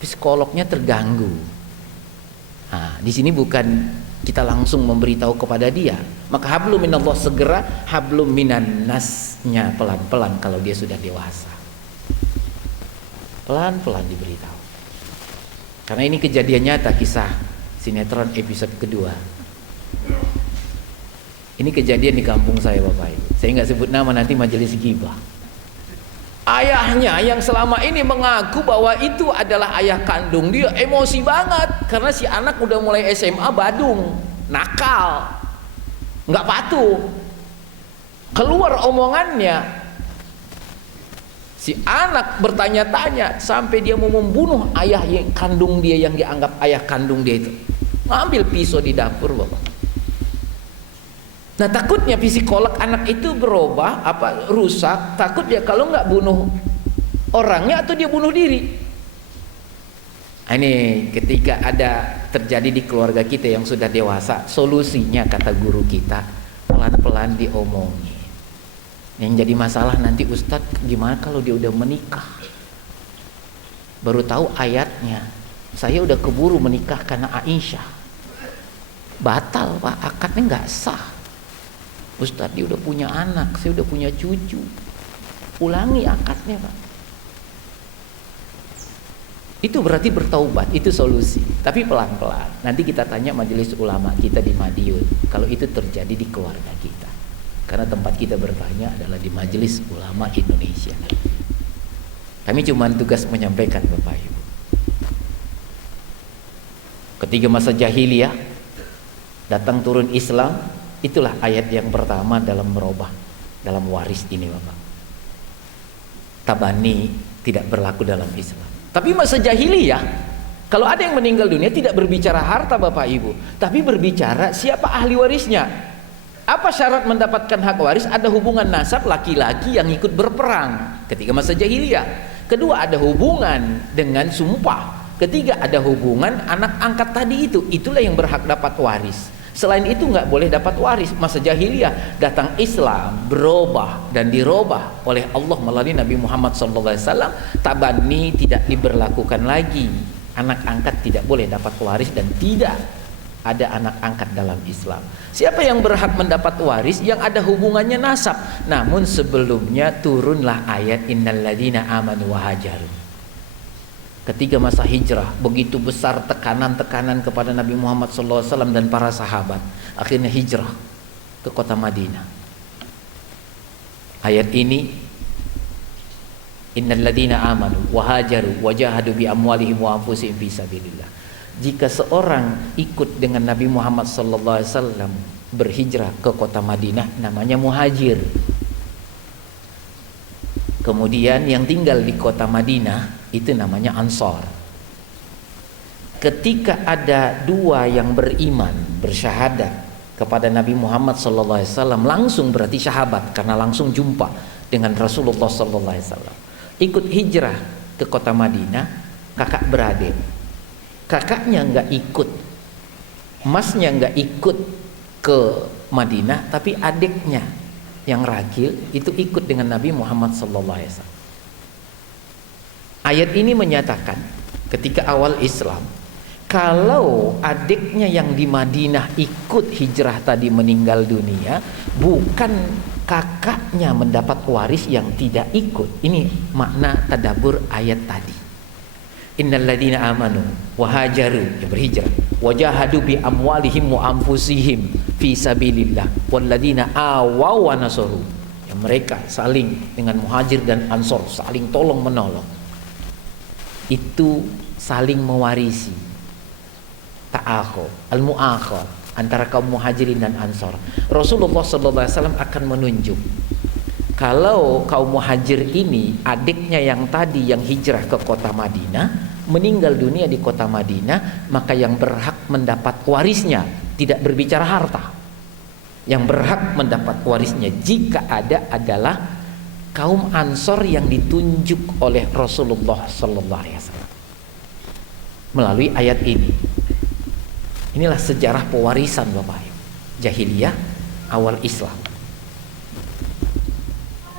psikolognya terganggu. Nah, di sini bukan kita langsung memberitahu kepada dia. Maka hablum minallah, segera hablum minan nasnya, pelan-pelan kalau dia sudah dewasa. Pelan-pelan diberitahu. Karena ini kejadian nyata, kisah sinetron episode kedua. Ini kejadian di kampung saya Bapak Ibu. Saya nggak sebut nama, nanti majelis ghibah. Ayahnya yang selama ini mengaku bahwa itu adalah ayah kandung dia, emosi banget karena si anak udah mulai SMA, badung, nakal, nggak patuh. Keluar omongannya, si anak bertanya-tanya sampai dia mau membunuh ayah yang kandung dia, yang dianggap ayah kandung dia itu. Ngambil pisau di dapur Bapak. Nah, takutnya psikolog anak itu berubah, rusak. Takut dia kalau nggak bunuh orangnya atau dia bunuh diri. Ini ketika ada terjadi di keluarga kita yang sudah dewasa, solusinya kata guru kita, pelan-pelan diomongi. Yang jadi masalah nanti, Ustadz gimana kalau dia udah menikah, baru tahu ayatnya, saya udah keburu menikah karena Aisyah, batal Pak, akadnya nggak sah. Ustadz dia udah punya anak, saya udah punya cucu, ulangi akadnya Pak. Itu berarti bertaubat, itu solusi. Tapi pelan-pelan. Nanti kita tanya majelis ulama kita di Madiun kalau itu terjadi di keluarga kita. Karena tempat kita bertanya adalah di Majelis Ulama Indonesia. Kami cuma tugas menyampaikan Bapak Ibu. Ketika masa jahiliyah datang turun Islam, itulah ayat yang pertama dalam merubah dalam waris ini Bapak. Tabani tidak berlaku dalam Islam. Tapi masa jahiliyah, kalau ada yang meninggal dunia tidak berbicara harta Bapak Ibu, tapi berbicara siapa ahli warisnya. Apa syarat mendapatkan hak waris? Ada hubungan nasab laki-laki yang ikut berperang ketika masa jahiliyah. Kedua, ada hubungan dengan sumpah. Ketiga, ada hubungan anak angkat tadi itu. Itulah yang berhak dapat waris. Selain itu nggak boleh dapat waris. Masa jahiliyah, datang Islam, berubah dan dirubah oleh Allah melalui Nabi Muhammad SAW. Tabani tidak diberlakukan lagi. Anak angkat tidak boleh dapat waris dan tidak ada anak angkat dalam Islam. Siapa yang berhak mendapat waris? Yang ada hubungannya nasab. Namun sebelumnya turunlah ayat innalladzina amanu wa hajaru. Ketika masa hijrah, begitu besar tekanan-tekanan kepada Nabi Muhammad SAW dan para sahabat. Akhirnya hijrah ke kota Madinah. Ayat ini, innalladzina amanu wa hajaru wa jahadu bi amwalihim wa anfusihim fi sabilillah. Jika seorang ikut dengan Nabi Muhammad SAW berhijrah ke kota Madinah, namanya muhajir. Kemudian yang tinggal di kota Madinah itu namanya ansor. Ketika ada dua yang beriman, bersyahadat kepada Nabi Muhammad SAW, langsung berarti sahabat karena langsung jumpa dengan Rasulullah SAW. Ikut hijrah ke kota Madinah, kakak beradik. Kakaknya nggak ikut, masnya nggak ikut ke Madinah, tapi adiknya yang ragil itu ikut dengan Nabi Muhammad SAW. Ayat ini menyatakan ketika awal Islam, kalau adiknya yang di Madinah ikut hijrah tadi meninggal dunia, bukan kakaknya mendapat waris yang tidak ikut. Ini makna tadabbur ayat tadi. Innalladzina amanu wa hajaru, yang berhijrah, wa jahadu bi amwalihim wa anfusihim fi sabilillah walladzina awaw wa nasaru, yang mereka saling dengan muhajir dan ansor saling tolong menolong, itu saling mewarisi, ta'akhu al-mu'akhar antara kaum muhajirin dan ansor. Rasulullah SAW akan menunjuk kalau kaum muhajir ini, adiknya yang tadi yang hijrah ke kota Madinah, meninggal dunia di kota Madinah, maka yang berhak mendapat warisnya, tidak berbicara harta, yang berhak mendapat warisnya jika ada adalah kaum Ansor yang ditunjuk oleh Rasulullah sallallahu alaihi wasallam melalui ayat ini. Inilah sejarah pewarisan Bapak Ibu. Jahiliyah, awal Islam.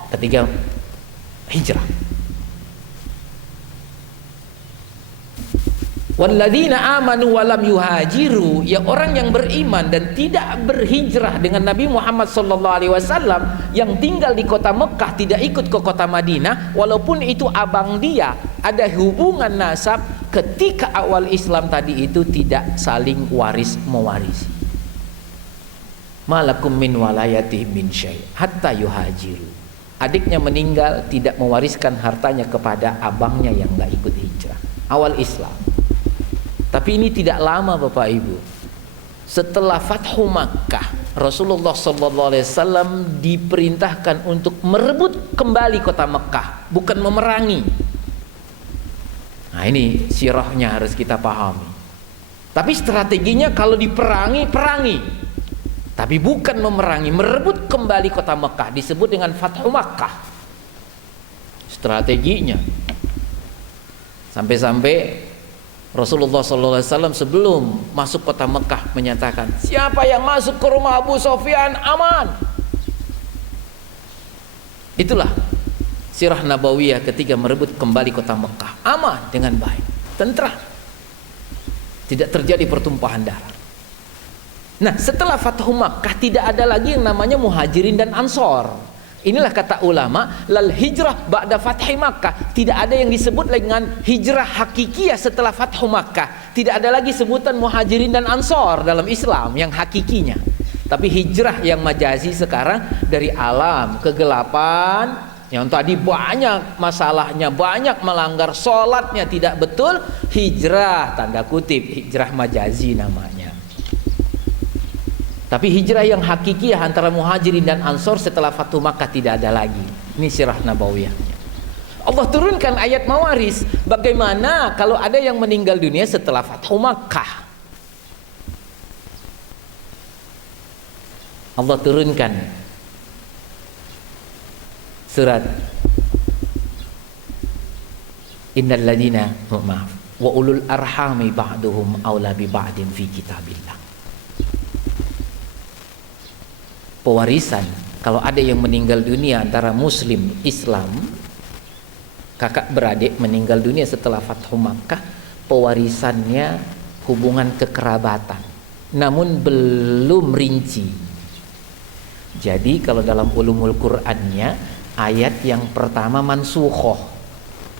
Ketika hijrah. Walladzina amanu walam yuhajiru, ya orang yang beriman dan tidak berhijrah dengan Nabi Muhammad sallallahu alaihi wasallam, yang tinggal di kota Mekah, tidak ikut ke kota Madinah, walaupun itu abang dia, ada hubungan nasab, ketika awal Islam tadi itu tidak saling waris mewarisi. Malakum min walayatih min syai' hatta yuhajiru. Adiknya meninggal, tidak mewariskan hartanya kepada abangnya yang enggak ikut hijrah. Awal Islam. Tapi ini tidak lama Bapak Ibu. Setelah Fathu Makkah, Rasulullah SAW diperintahkan untuk merebut kembali kota Mekah, bukan memerangi. Nah ini sirahnya harus kita pahami. Tapi strateginya kalau diperangi, perangi. Tapi bukan memerangi, merebut kembali kota Mekah, disebut dengan Fathu Makkah. Strateginya. Sampai-sampai Rasulullah SAW sebelum masuk kota Mekah menyatakan, siapa yang masuk ke rumah Abu Sufyan aman. Itulah sirah Nabawiyah ketika merebut kembali kota Mekah, aman dengan baik, tentram, tidak terjadi pertumpahan darah. Nah setelah Fathu Makkah tidak ada lagi yang namanya Muhajirin dan Ansor. Inilah kata ulama, lal hijrah ba'da fathi Makkah. Tidak ada yang disebut dengan hijrah hakikiyah setelah Fathu Makkah. Tidak ada lagi sebutan Muhajirin dan Ansor dalam Islam yang hakikinya. Tapi hijrah yang majazi sekarang dari alam kegelapan, yang tadi banyak masalahnya, banyak melanggar sholatnya tidak betul, hijrah tanda kutip, hijrah majazi namanya. Tapi hijrah yang hakiki antara Muhajirin dan Ansor setelah Fathu Makkah tidak ada lagi. Ini sirah Nabawiyahnya. Allah turunkan ayat mawaris. Bagaimana kalau ada yang meninggal dunia setelah Fathu Makkah? Allah turunkan surat Innal ladina wa ulul arhami ba'duhum aula bi ba'din fi kitabillah. Pewarisan, kalau ada yang meninggal dunia antara muslim Islam, kakak beradik meninggal dunia setelah Fathu Makkah, pewarisannya hubungan kekerabatan, namun belum rinci. Jadi kalau dalam ulumul Qur'annya, ayat yang pertama mansukhoh,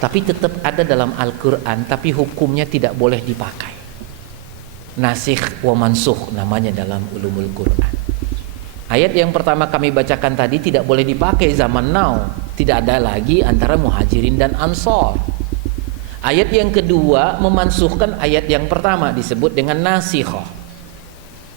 tapi tetap ada dalam Al-Quran, tapi hukumnya tidak boleh dipakai. Nasikh wa mansukh namanya dalam ulumul Qur'an. Ayat yang pertama kami bacakan tadi tidak boleh dipakai zaman now. Tidak ada lagi antara Muhajirin dan Ansor. Ayat yang kedua memansuhkan ayat yang pertama, disebut dengan nasikhah.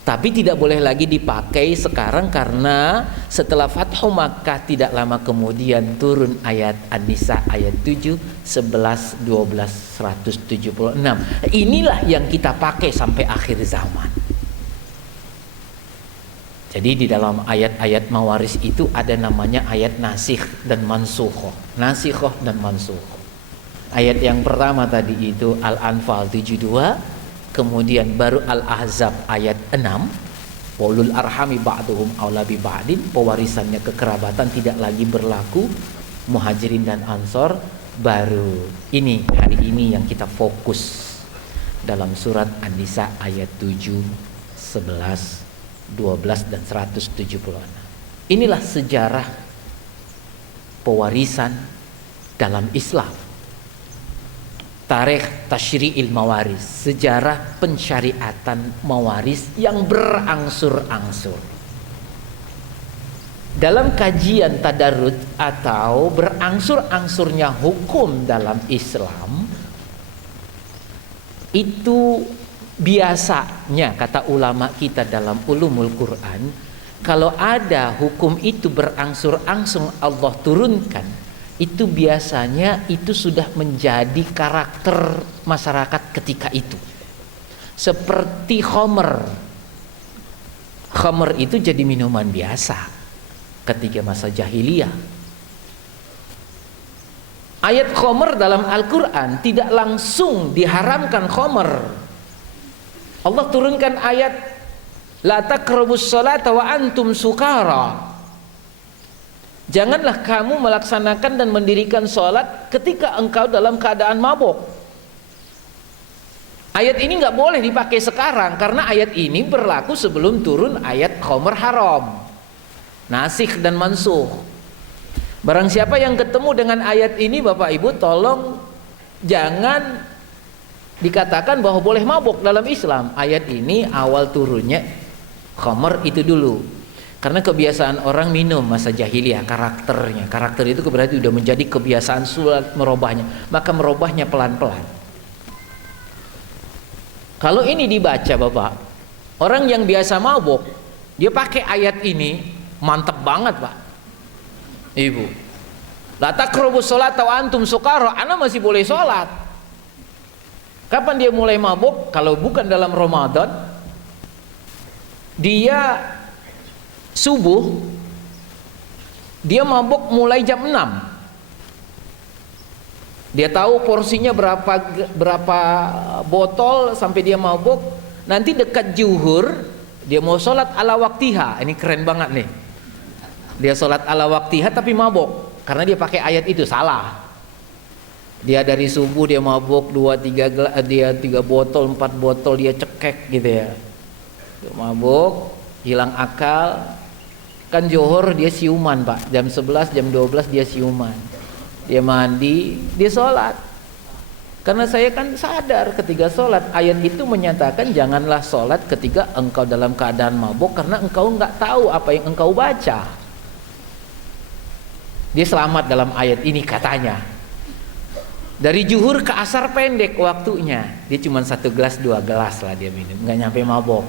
Tapi tidak boleh lagi dipakai sekarang karena setelah Fathu Makkah tidak lama kemudian turun ayat An-Nisa ayat 7, 11, 12, 176. Inilah yang kita pakai sampai akhir zaman. Jadi di dalam ayat-ayat mawaris itu ada namanya ayat nasikh dan mansukhoh. Nasikhoh dan mansukhoh. Ayat yang pertama tadi itu Al-Anfal 72, kemudian baru Al-Ahzab ayat 6. Walul arhami ba'duhum aula bi ba'din, pewarisannya kekerabatan tidak lagi berlaku. Muhajirin dan Ansor baru ini hari ini yang kita fokus dalam surat An-Nisa ayat 7, 11, 12 dan 176. Inilah sejarah pewarisan dalam Islam. Tarikh tasyri'il mawaris, sejarah pensyariatan mawaris yang berangsur-angsur. Dalam kajian tadarrud atau berangsur-angsurnya hukum dalam Islam, itu biasanya kata ulama kita dalam ulumul Quran, kalau ada hukum itu berangsur-angsur Allah turunkan, itu biasanya itu sudah menjadi karakter masyarakat ketika itu. Seperti khamr. Khamr itu jadi minuman biasa ketika masa jahiliyah. Ayat khomer dalam Al-Quran tidak langsung diharamkan khomer. Allah turunkan ayat la taqrabus sholata wa antum sukara. Janganlah kamu melaksanakan dan mendirikan sholat ketika engkau dalam keadaan mabuk. Ayat ini nggak boleh dipakai sekarang karena ayat ini berlaku sebelum turun ayat khomer haram, nasikh dan mansukh. Barang siapa yang ketemu dengan ayat ini, Bapak Ibu tolong jangan dikatakan bahwa boleh mabuk dalam Islam. Ayat ini awal turunnya khamr itu dulu. Karena kebiasaan orang minum masa jahiliyah, karakter itu berarti sudah menjadi kebiasaan, sulit merubahnya, maka merubahnya pelan-pelan. Kalau ini dibaca Bapak, orang yang biasa mabuk dia pakai ayat ini, mantep banget Pak Ibu. La taqrabus sholata wa antum sukara, ana masih boleh sholat. Kapan dia mulai mabuk? Kalau bukan dalam Ramadan, dia subuh, dia mabuk mulai jam 6. Dia tahu porsinya berapa botol sampai dia mabuk. Nanti dekat zuhur dia mau sholat ala waktiha. Ini keren banget nih. Dia sholat ala waktiha tapi mabuk karena dia pakai ayat itu. Salah. Dia dari subuh dia mabuk 2-3 botol 4 botol dia cekek gitu ya. Dia mabuk, hilang akal. Kan johor dia siuman Pak, jam 11 jam 12 dia siuman, dia mandi, dia sholat. Karena saya kan sadar ketika sholat, ayat itu menyatakan janganlah sholat ketika engkau dalam keadaan mabuk, karena engkau nggak tahu apa yang engkau baca. Dia selamat dalam ayat ini katanya. Dari zuhur ke asar pendek waktunya, dia cuma 1 gelas 2 gelas lah dia minum, nggak nyampe mabuk.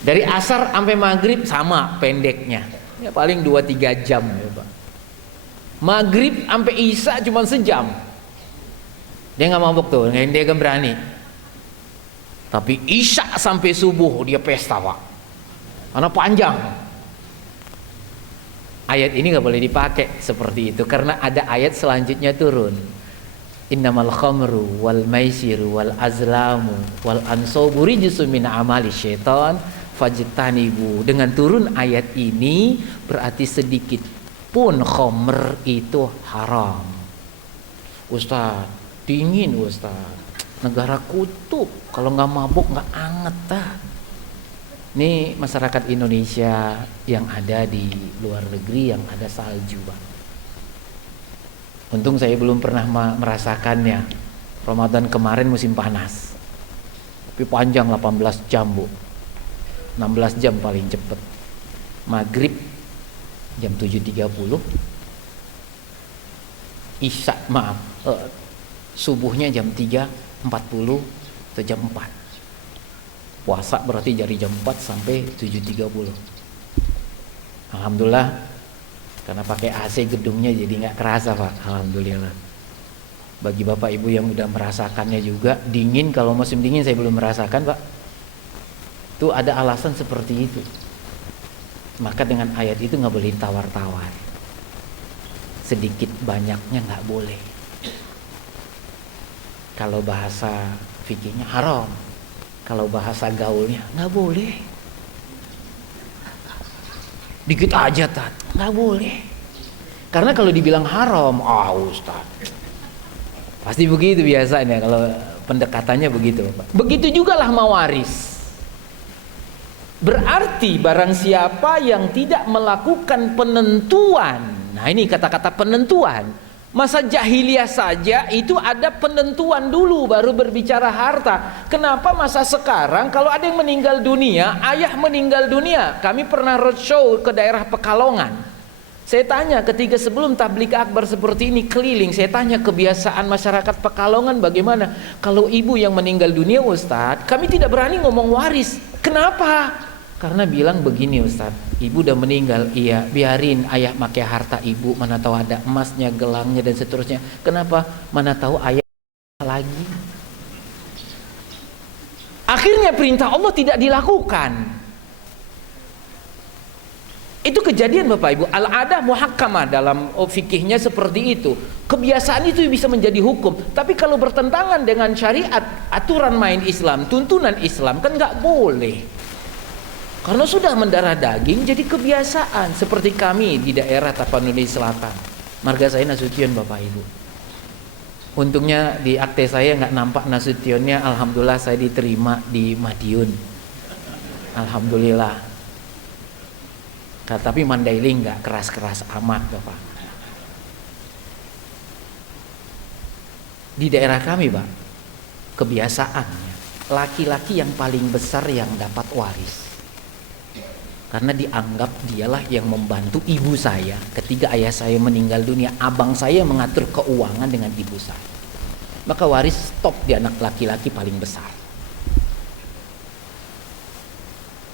Dari asar sampai maghrib sama pendeknya, ya paling 2-3 jam ya Pak. Maghrib sampai isya cuma sejam, dia nggak mabuk tuh, dia kan berani. Tapi isya sampai subuh dia pesta Pak, karena panjang. Ayat ini nggak boleh dipakai seperti itu karena ada ayat selanjutnya turun. Innamal khamru wal maisiru wal azlamu wal ansabu rijsun min amali syaitan fajtanibu. Dengan turun ayat ini berarti sedikit pun khamr itu haram. Ustaz, dingin Ustaz, negara kutub, kalau nggak mabuk nggak anget dah. Ini masyarakat Indonesia yang ada di luar negeri yang ada salju Pak. Untung saya belum pernah merasakannya. Ramadan kemarin musim panas, tapi panjang 18 jam Bu, 16 jam paling cepet. Maghrib jam 7.30, isya subuhnya jam 3.40 atau jam 4. Puasa berarti dari jam 4 sampai 7.30. Alhamdulillah, karena pakai AC gedungnya jadi nggak kerasa Pak. Alhamdulillah. Bagi Bapak Ibu yang udah merasakannya juga, dingin, kalau musim dingin saya belum merasakan Pak, itu ada alasan seperti itu. Maka dengan ayat itu nggak boleh tawar-tawar, sedikit banyaknya nggak boleh. Kalau bahasa fikihnya haram, kalau bahasa gaulnya nggak boleh. Dikit aja Tat, nggak boleh. Karena kalau dibilang haram, Ustaz, pasti begitu biasanya kalau pendekatannya begitu Pak. Begitu juga lah mawaris. Berarti barang siapa yang tidak melakukan penentuan, nah ini kata-kata penentuan. Masa jahiliyah saja itu ada penentuan dulu baru berbicara harta. Kenapa masa sekarang kalau ada yang meninggal dunia, ayah meninggal dunia, kami pernah roadshow ke daerah Pekalongan. Saya tanya ketika sebelum tablik akbar seperti ini keliling, saya tanya kebiasaan masyarakat Pekalongan bagaimana. Kalau ibu yang meninggal dunia Ustadz, kami tidak berani ngomong waris. Kenapa? Karena bilang begini Ustadz, ibu udah meninggal, iya biarin ayah pakai harta ibu, mana tahu ada emasnya, gelangnya dan seterusnya. Kenapa? Mana tahu ayah lagi. Akhirnya perintah Allah tidak dilakukan. Itu kejadian Bapak Ibu. Al-adah muhakkamah dalam fikihnya seperti itu. Kebiasaan itu bisa menjadi hukum. Tapi kalau bertentangan dengan syariat, aturan main Islam, tuntunan Islam, kan nggak boleh. Karena sudah mendarah daging jadi kebiasaan. Seperti kami di daerah Tapanuli Selatan, marga saya Nasution Bapak Ibu. Untungnya di akte saya nggak nampak Nasutionnya. Alhamdulillah saya diterima di Madiun. Alhamdulillah. Tapi Mandailing nggak keras-keras amat Bapak. Di daerah kami Pak, kebiasaannya laki-laki yang paling besar yang dapat waris. Karena dianggap dialah yang membantu ibu saya ketika ayah saya meninggal dunia. Abang saya mengatur keuangan dengan ibu saya. Maka waris stop di anak laki-laki paling besar.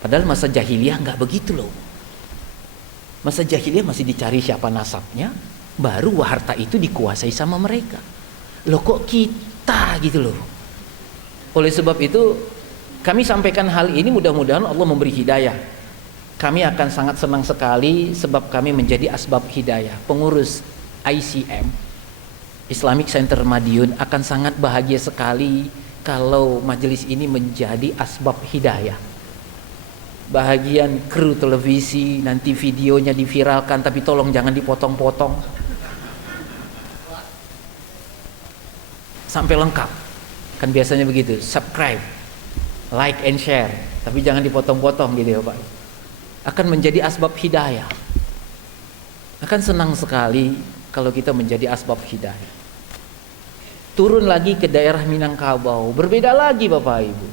Padahal masa jahiliyah nggak begitu loh. Masa jahiliyah masih dicari siapa nasabnya, baru harta itu dikuasai sama mereka. Loh kok kita gitu loh. Oleh sebab itu kami sampaikan hal ini, mudah-mudahan Allah memberi hidayah. Kami akan sangat senang sekali sebab kami menjadi asbab hidayah. Pengurus ICM, Islamic Center Madiun, akan sangat bahagia sekali kalau majelis ini menjadi asbab hidayah. Bahagian kru televisi nanti videonya diviralkan, tapi tolong jangan dipotong-potong sampai lengkap. Kan biasanya begitu, subscribe, like and share, tapi jangan dipotong-potong gitu ya Pak. Akan menjadi asbab hidayah. Akan senang sekali kalau kita menjadi asbab hidayah. Turun lagi ke daerah Minangkabau, berbeda lagi Bapak Ibu.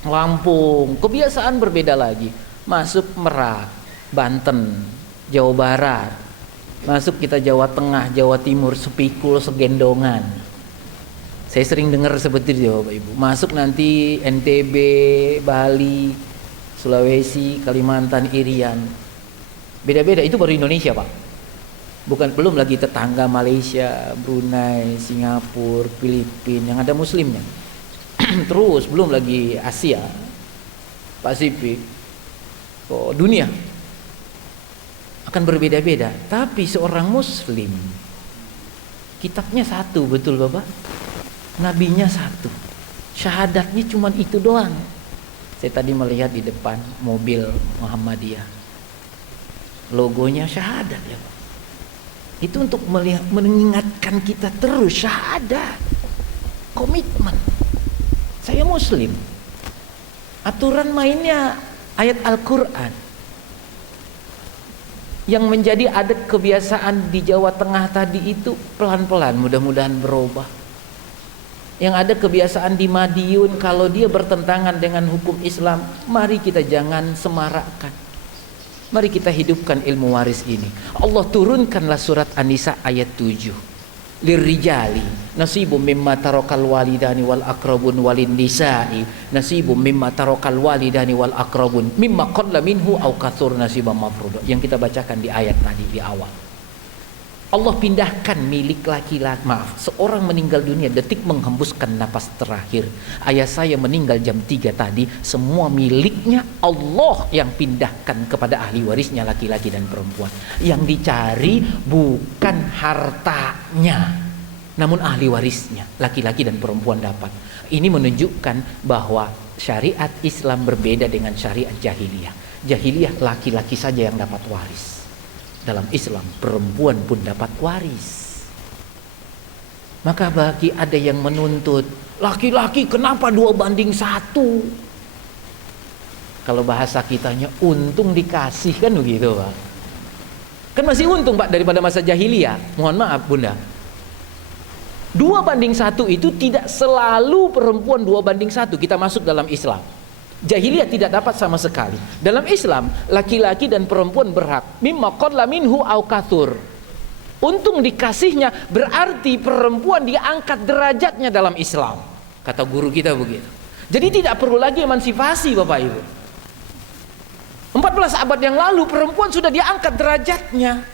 Lampung, kebiasaan berbeda lagi. Masuk Merak, Banten, Jawa Barat. Masuk kita Jawa Tengah, Jawa Timur, sepikul, segendongan. Saya sering dengar seperti itu Bapak Ibu. Masuk nanti NTB, Bali, Sulawesi, Kalimantan, Irian. Beda-beda, itu baru Indonesia Pak. Belum lagi tetangga Malaysia, Brunei, Singapura, Filipina yang ada muslimnya. Terus belum lagi Asia, Pasifik, dunia akan berbeda-beda. Tapi seorang muslim, kitabnya satu, betul Bapak? Nabinya satu, syahadatnya cuma itu doang. Saya tadi melihat di depan mobil Muhammadiyah, logonya syahadat ya Pak. Itu untuk mengingatkan kita terus syahadat, komitmen. Saya muslim. Aturan mainnya ayat Al-Quran. Yang menjadi adat kebiasaan di Jawa Tengah tadi itu pelan-pelan mudah-mudahan berubah. Yang ada kebiasaan di Madiun, kalau dia bertentangan dengan hukum Islam, mari kita jangan semarakkan. Mari kita hidupkan ilmu waris ini. Allah turunkanlah surat An-Nisa ayat 7. Lirrijali nasibum mimma tarakal walidani wal aqrabun walin nisa'i nasibum mimma tarakal walidani wal aqrabun mimma qalla minhu aw katsur nasiban mafruḍa, yang kita bacakan di ayat tadi di awal. Allah pindahkan milik laki-laki, seorang meninggal dunia detik menghembuskan napas terakhir. Ayah saya meninggal jam 3 tadi, semua miliknya Allah yang pindahkan kepada ahli warisnya laki-laki dan perempuan. Yang dicari bukan hartanya, namun ahli warisnya laki-laki dan perempuan dapat. Ini menunjukkan bahwa syariat Islam berbeda dengan syariat jahiliyah. Jahiliyah laki-laki saja yang dapat waris. Dalam Islam perempuan pun dapat waris. Maka bagi ada yang menuntut laki-laki kenapa 2:1? Kalau bahasa kitanya untung dikasih, kan begitu Pak. Kan masih untung Pak daripada masa jahiliyah. Mohon maaf Bunda, 2:1 itu tidak selalu perempuan 2:1. Kita masuk dalam Islam. Jahiliyah tidak dapat sama sekali. Dalam Islam, laki-laki dan perempuan berhak. Mimma qalla minhu aw katsur. Untung dikasihnya berarti perempuan diangkat derajatnya dalam Islam. Kata guru kita begitu. Jadi tidak perlu lagi emansipasi Bapak Ibu. 14 abad yang lalu perempuan sudah diangkat derajatnya.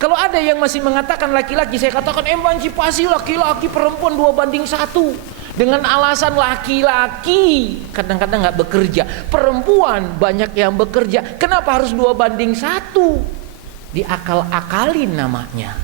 Kalau ada yang masih mengatakan laki-laki, saya katakan emansipasi laki-laki perempuan 2:1. Dengan alasan laki-laki kadang-kadang nggak bekerja, perempuan banyak yang bekerja. Kenapa harus 2:1? Diakal-akalin namanya.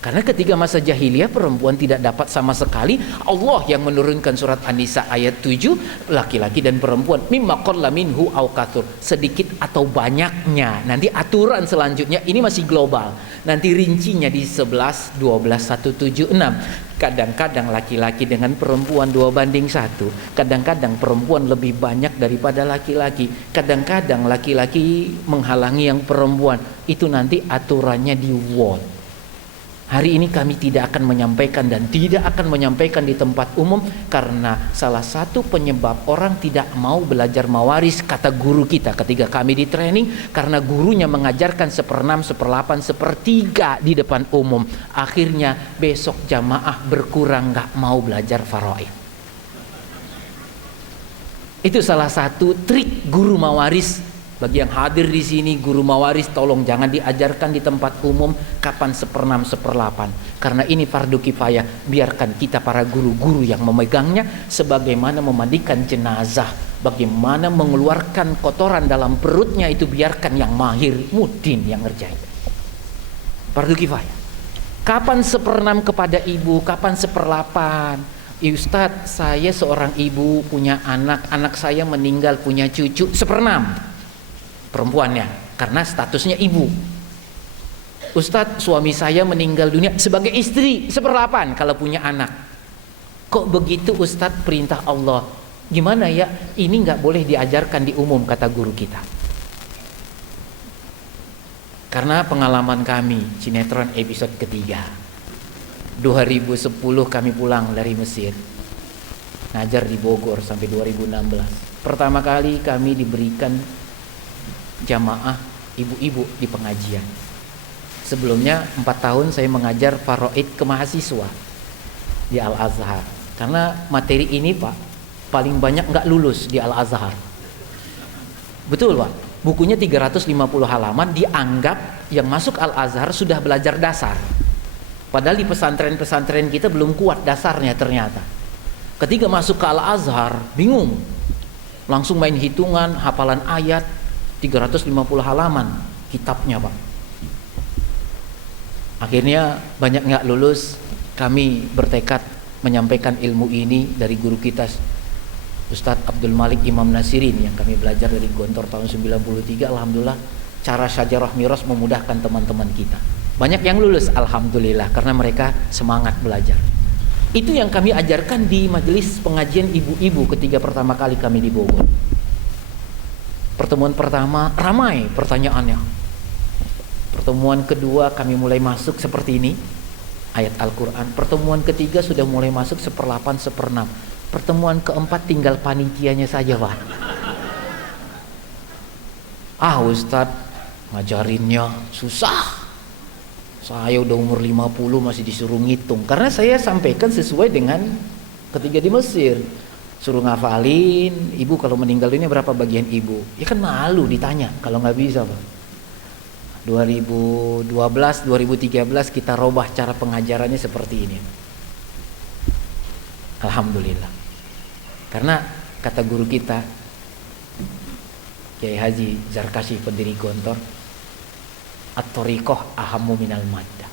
Karena ketika masa jahiliyah perempuan tidak dapat sama sekali, Allah yang menurunkan surat An-Nisa ayat 7, laki-laki dan perempuan mimma qalla minhu aw katsur, sedikit atau banyaknya. Nanti aturan selanjutnya ini masih global. Nanti rincinya di 11, 12, 1, 7, 6. Kadang-kadang laki-laki dengan perempuan 2:1. Kadang-kadang perempuan lebih banyak daripada laki-laki. Kadang-kadang laki-laki menghalangi yang perempuan. Itu nanti aturannya di wall. Hari ini kami tidak akan menyampaikan dan tidak akan menyampaikan di tempat umum karena salah satu penyebab orang tidak mau belajar mawaris, kata guru kita ketika kami di training, karena gurunya mengajarkan 1/6, 1/8, 1/3 di depan umum. Akhirnya besok jamaah berkurang, gak mau belajar faraid. Itu salah satu trik guru mawaris. Bagi yang hadir di sini, guru mawaris tolong jangan diajarkan di tempat umum kapan 1/6, 1/8. Karena ini fardu kifayah. Biarkan kita para guru-guru yang memegangnya, sebagaimana memandikan jenazah, bagaimana mengeluarkan kotoran dalam perutnya, itu biarkan yang mahir mudin yang ngerjain. Fardu kifayah. Kapan 1/6 kepada ibu, kapan 1/8? Ustadz, saya seorang ibu punya anak saya meninggal punya cucu, 1/6 perempuannya karena statusnya ibu. Ustadz, suami saya meninggal dunia sebagai istri, 1/8 kalau punya anak. Kok begitu Ustadz, perintah Allah? Gimana ya, ini nggak boleh diajarkan di umum, kata guru kita. Karena pengalaman kami, sinetron episode ketiga, 2010 kami pulang dari Mesir, ngajar di Bogor sampai 2016. Pertama kali kami diberikan jamaah ibu-ibu di pengajian. Sebelumnya 4 tahun saya mengajar faraid ke mahasiswa di Al-Azhar. Karena materi ini Pak, paling banyak nggak lulus di Al-Azhar. Betul Pak, bukunya 350 halaman, dianggap yang masuk Al-Azhar sudah belajar dasar. Padahal di pesantren-pesantren kita belum kuat dasarnya ternyata. Ketika masuk ke Al-Azhar, bingung. Langsung main hitungan, hafalan ayat, 350 halaman kitabnya Pak. Akhirnya banyak nggak lulus. Kami bertekad menyampaikan ilmu ini dari guru kita Ustadz Abdul Malik Imam Nasirin yang kami belajar dari Gontor tahun 93. Alhamdulillah cara syajarah miras memudahkan teman-teman kita. Banyak yang lulus alhamdulillah karena mereka semangat belajar. Itu yang kami ajarkan di majelis pengajian ibu-ibu ketika pertama kali kami di Bogor. Pertemuan pertama ramai pertanyaannya. Pertemuan kedua kami mulai masuk seperti ini, ayat Al-Quran. Pertemuan ketiga sudah mulai masuk 1/8, 1/6. Pertemuan keempat tinggal panitianya saja Pak. Ustadz, ngajarinnya susah. Saya udah umur 50 masih disuruh ngitung. Karena saya sampaikan sesuai dengan ketika di Mesir. Suruh ngafalin, ibu kalau meninggal ini berapa bagian ibu? Ya kan malu ditanya kalau nggak bisa Pak. 2012, 2013 kita robah cara pengajarannya seperti ini. Alhamdulillah. Karena kata guru kita, Kiai Haji Zarkashi pendiri Gontor, at-thoriqah ahammu minal maddah.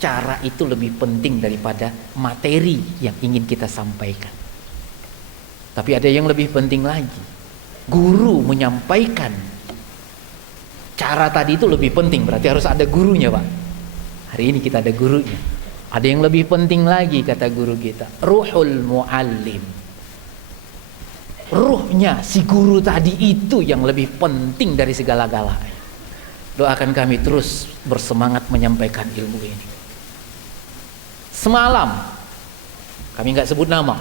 Cara itu lebih penting daripada materi yang ingin kita sampaikan. Tapi ada yang lebih penting lagi. Guru menyampaikan cara tadi itu lebih penting, berarti harus ada gurunya Pak. Hari ini kita ada gurunya. Ada yang lebih penting lagi kata guru kita, ruhul muallim. Ruhnya si guru tadi itu yang lebih penting dari segala-galanya. Doakan kami terus bersemangat menyampaikan ilmu ini. Semalam kami nggak sebut nama,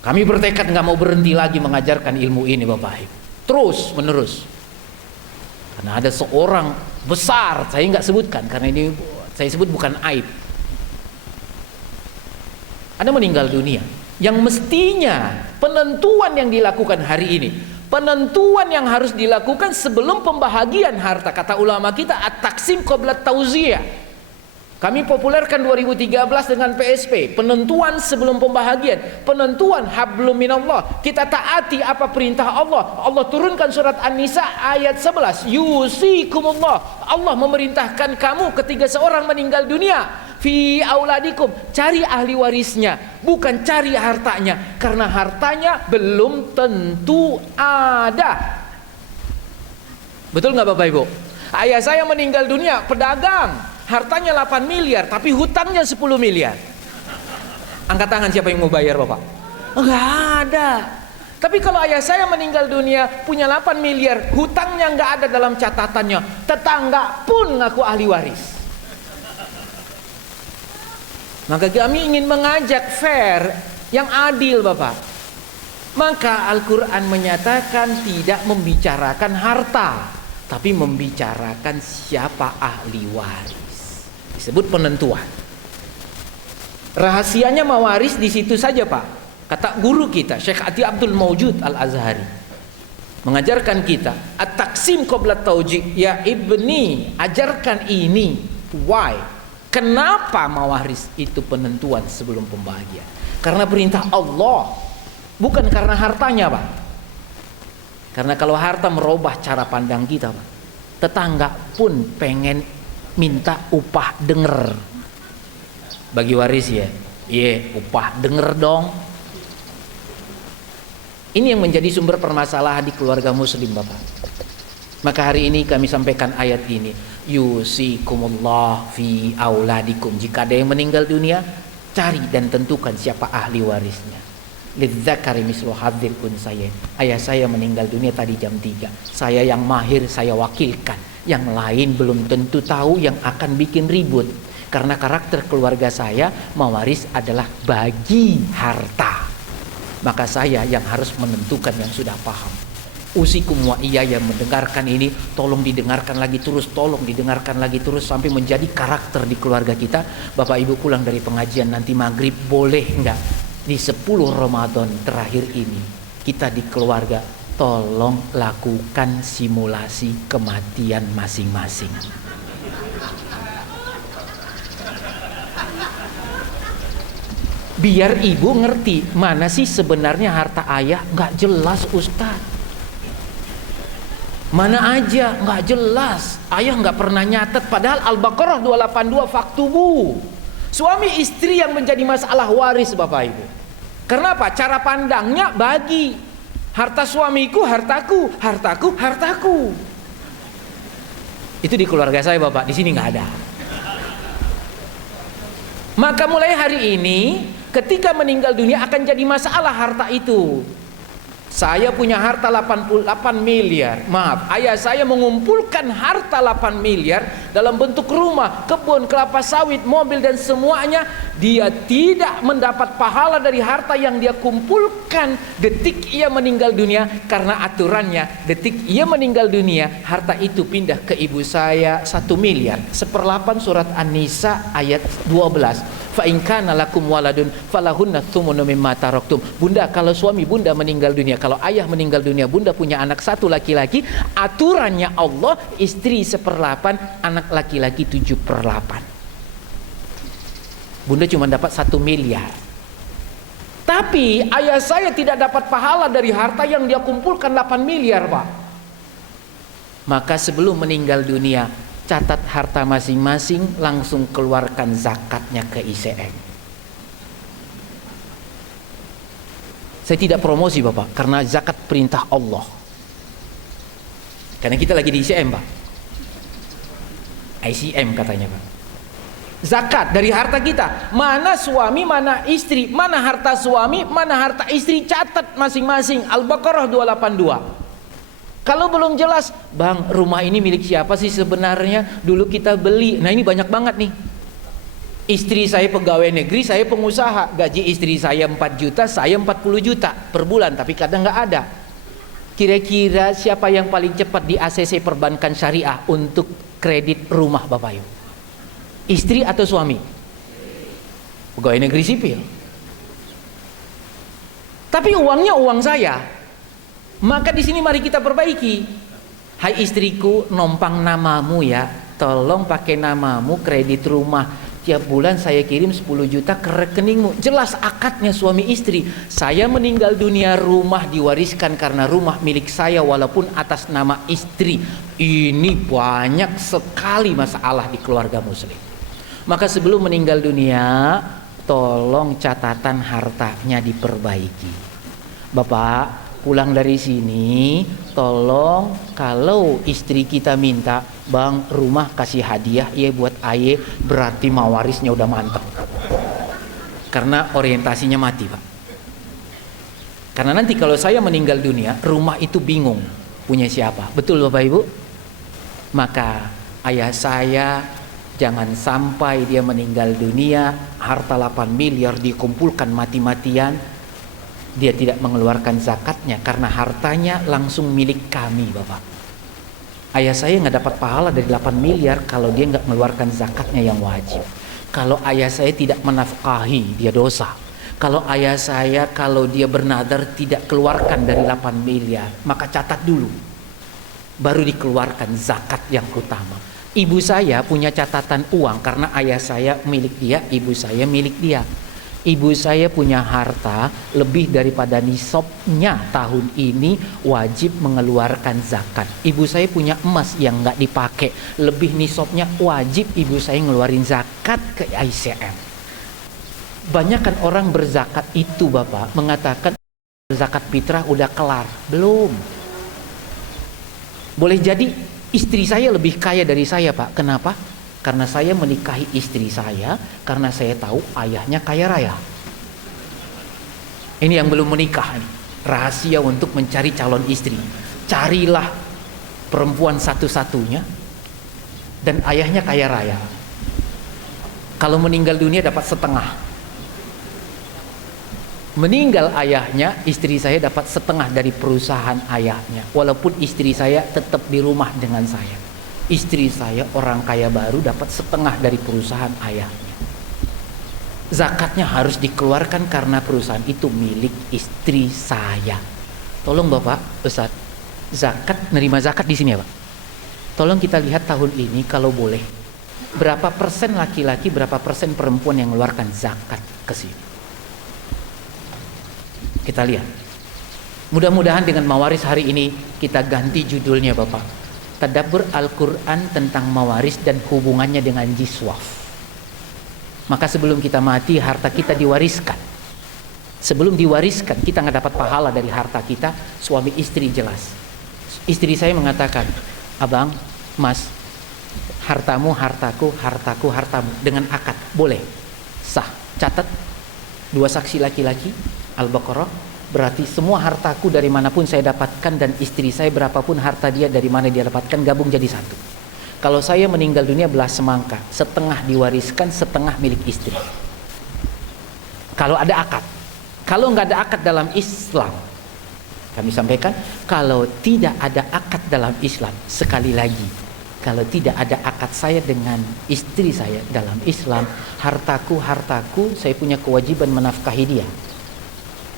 kami bertekad nggak mau berhenti lagi mengajarkan ilmu ini Bapak Ibu, terus menerus. Karena ada seorang besar, saya nggak sebutkan karena ini saya sebut bukan aib. Ada meninggal dunia yang mestinya penentuan yang dilakukan hari ini, penentuan yang harus dilakukan sebelum pembahagian harta, kata ulama kita at-taqsim qabla tauziyah. Kami populerkan 2013 dengan PSP, penentuan sebelum pembahagian, penentuan hablum minallah. Kita taati apa perintah Allah. Allah turunkan surat An-Nisa ayat 11. Yusikumullah. Allah memerintahkan kamu ketika seorang meninggal dunia, fi auladikum, cari ahli warisnya, bukan cari hartanya, karena hartanya belum tentu ada. Betul nggak Bapak Ibu? Ayah saya meninggal dunia, pedagang, hartanya 8 miliar tapi hutangnya 10 miliar. Angkat tangan siapa yang mau bayar Bapak? Enggak ada. Tapi kalau ayah saya meninggal dunia punya 8 miliar, hutangnya enggak ada dalam catatannya, tetangga pun ngaku ahli waris. Maka kami ingin mengajak fair, yang adil Bapak. Maka Al-Quran menyatakan tidak membicarakan harta, tapi membicarakan siapa ahli waris. Disebut penentuan. Rahasianya mawaris di situ saja Pak. Kata guru kita Syekh Ati Abdul Mawjud Al-Azhari mengajarkan kita at-taqsim qabla taujih. Ya ibni, ajarkan ini. Why? Kenapa mawaris itu penentuan sebelum pembahagian? Karena perintah Allah, bukan karena hartanya Pak. Karena kalau harta merubah cara pandang kita Pak, tetangga pun pengen minta upah denger. Bagi waris ya, iya upah denger dong. Ini yang menjadi sumber permasalahan di keluarga muslim Bapak. Maka hari ini kami sampaikan ayat ini, yusikumullah fi auladikum. Jika ada yang meninggal dunia, cari dan tentukan siapa ahli warisnya. Lidzakari mislu hadzil unsayain. Ayah saya meninggal dunia tadi jam 3. Saya yang mahir saya wakilkan. Yang lain belum tentu tahu, yang akan bikin ribut. Karena karakter keluarga saya, mawaris adalah bagi harta. Maka saya yang harus menentukan, yang sudah paham. Usikum wa iya yang mendengarkan ini, tolong didengarkan lagi terus, tolong didengarkan lagi terus sampai menjadi karakter di keluarga kita. Bapak Ibu pulang dari pengajian nanti maghrib, boleh enggak di 10 Ramadan terakhir ini kita di keluarga tolong lakukan simulasi kematian masing-masing. Biar ibu ngerti mana sih sebenarnya harta ayah. Nggak jelas Ustaz, mana aja nggak jelas. Ayah nggak pernah nyatet, padahal Al-Baqarah 282 faktubu. Suami istri yang menjadi masalah waris Bapak Ibu. Karena apa? Cara pandangnya bagi. Harta suamiku, hartaku, hartaku, hartaku. Itu di keluarga saya Bapak, di sini nggak ada. Maka mulai hari ini, ketika meninggal dunia akan jadi masalah harta itu. Saya punya harta 88 miliar. Maaf, ayah saya mengumpulkan harta 8 miliar dalam bentuk rumah, kebun, kelapa sawit, mobil dan semuanya. Dia tidak mendapat pahala dari harta yang dia kumpulkan detik ia meninggal dunia. Karena aturannya detik ia meninggal dunia, harta itu pindah ke ibu saya 1 miliar. 1/8 surat An-Nisa ayat 12. Fa in kana lakum waladun falahunna tsumunu mimma taraktum. Bunda, kalau suami bunda meninggal dunia, kalau ayah meninggal dunia, bunda punya anak 1 laki-laki, aturannya Allah istri 1/8, anak laki-laki 7/8. Bunda cuma dapat 1 miliar. Tapi ayah saya tidak dapat pahala dari harta yang dia kumpulkan 8 miliar Pak. Maka sebelum meninggal dunia, catat harta masing-masing, langsung keluarkan zakatnya ke ICM. Saya tidak promosi Bapak, karena zakat perintah Allah. Karena kita lagi di ICM Pak, ICM katanya Pak. Zakat dari harta kita, mana suami, mana istri, mana harta suami, mana harta istri, catat masing-masing. Al-Baqarah 282. Kalau belum jelas, bang, rumah ini milik siapa sih sebenarnya? Dulu kita beli. Nah ini banyak banget nih. Istri saya pegawai negeri, saya pengusaha. Gaji istri saya 4 juta, saya 40 juta per bulan. Tapi kadang nggak ada. Kira-kira siapa yang paling cepat di ACC perbankan syariah untuk kredit rumah Bapak Ibu? Istri atau suami? Pegawai negeri sipil. Tapi uangnya uang saya. Maka di sini mari kita perbaiki. Hai istriku, nompang namamu ya. Tolong pakai namamu kredit rumah. tiap bulan saya kirim 10 juta ke rekeningmu. Jelas akadnya suami istri. Saya meninggal dunia, rumah diwariskan karena rumah milik saya walaupun atas nama istri. Ini banyak sekali masalah di keluarga muslim. Maka sebelum meninggal dunia, tolong catatan hartanya diperbaiki. Bapak pulang dari sini, tolong kalau istri kita minta, bang rumah kasih hadiah ya buat aye, berarti mawarisnya udah mantap. Karena orientasinya mati, Pak. Karena nanti kalau saya meninggal dunia, rumah itu bingung punya siapa. Betul Bapak Ibu? Maka ayah saya jangan sampai dia meninggal dunia, harta 8 miliar dikumpulkan mati-matian, dia tidak mengeluarkan zakatnya karena hartanya langsung milik kami, Bapak. Ayah saya nggak dapat pahala dari 8 miliar kalau dia nggak mengeluarkan zakatnya yang wajib. Kalau ayah saya tidak menafkahi, dia dosa. Kalau ayah saya kalau dia bernadar tidak keluarkan dari 8 miliar, maka catat dulu, baru dikeluarkan zakat yang utama. Ibu saya punya catatan uang karena ayah saya milik dia, ibu saya milik dia. Ibu saya punya harta lebih daripada nisabnya tahun ini, wajib mengeluarkan zakat. Ibu saya punya emas yang nggak dipakai, lebih nisabnya, wajib ibu saya ngeluarin zakat ke ICM. Banyak kan orang berzakat itu Bapak mengatakan zakat fitrah udah kelar. Belum. Boleh jadi istri saya lebih kaya dari saya, Pak. Kenapa? Karena saya menikahi istri saya karena saya tahu ayahnya kaya raya. Ini yang belum menikah nih. Rahasia untuk mencari calon istri. Carilah perempuan satu-satunya dan ayahnya kaya raya. Kalau meninggal dunia dapat setengah. Meninggal ayahnya, istri saya dapat setengah dari perusahaan ayahnya. Walaupun istri saya tetap di rumah dengan saya. Istri saya orang kaya baru dapat setengah dari perusahaan ayahnya. Zakatnya harus dikeluarkan karena perusahaan itu milik istri saya. Tolong Bapak, Ustaz, nerima zakat di sini ya Pak. Tolong kita lihat tahun ini kalau boleh, berapa persen laki-laki, berapa persen perempuan yang mengeluarkan zakat ke sini. Kita lihat. Mudah-mudahan dengan mawaris hari ini kita ganti judulnya Bapak. Tadabbur Al-Quran tentang mawaris dan hubungannya dengan jiswaf. Maka sebelum kita mati, harta kita diwariskan. Sebelum diwariskan, kita nggak dapat pahala dari harta kita. Suami istri jelas. Istri saya mengatakan, abang, mas, hartamu, hartaku, hartaku, hartamu. Dengan akad, boleh. Sah. Catat, 2 saksi laki-laki, Al-Baqarah. Berarti semua hartaku dari manapun saya dapatkan dan istri saya berapapun harta dia dari mana dia dapatkan gabung jadi satu. Kalau saya meninggal dunia belas semangka, setengah diwariskan, setengah milik istri. Kalau ada akad. Kalau nggak ada akad dalam Islam, kami sampaikan, kalau tidak ada akad dalam Islam, sekali lagi, kalau tidak ada akad saya dengan istri saya dalam Islam, hartaku, saya punya kewajiban menafkahi dia.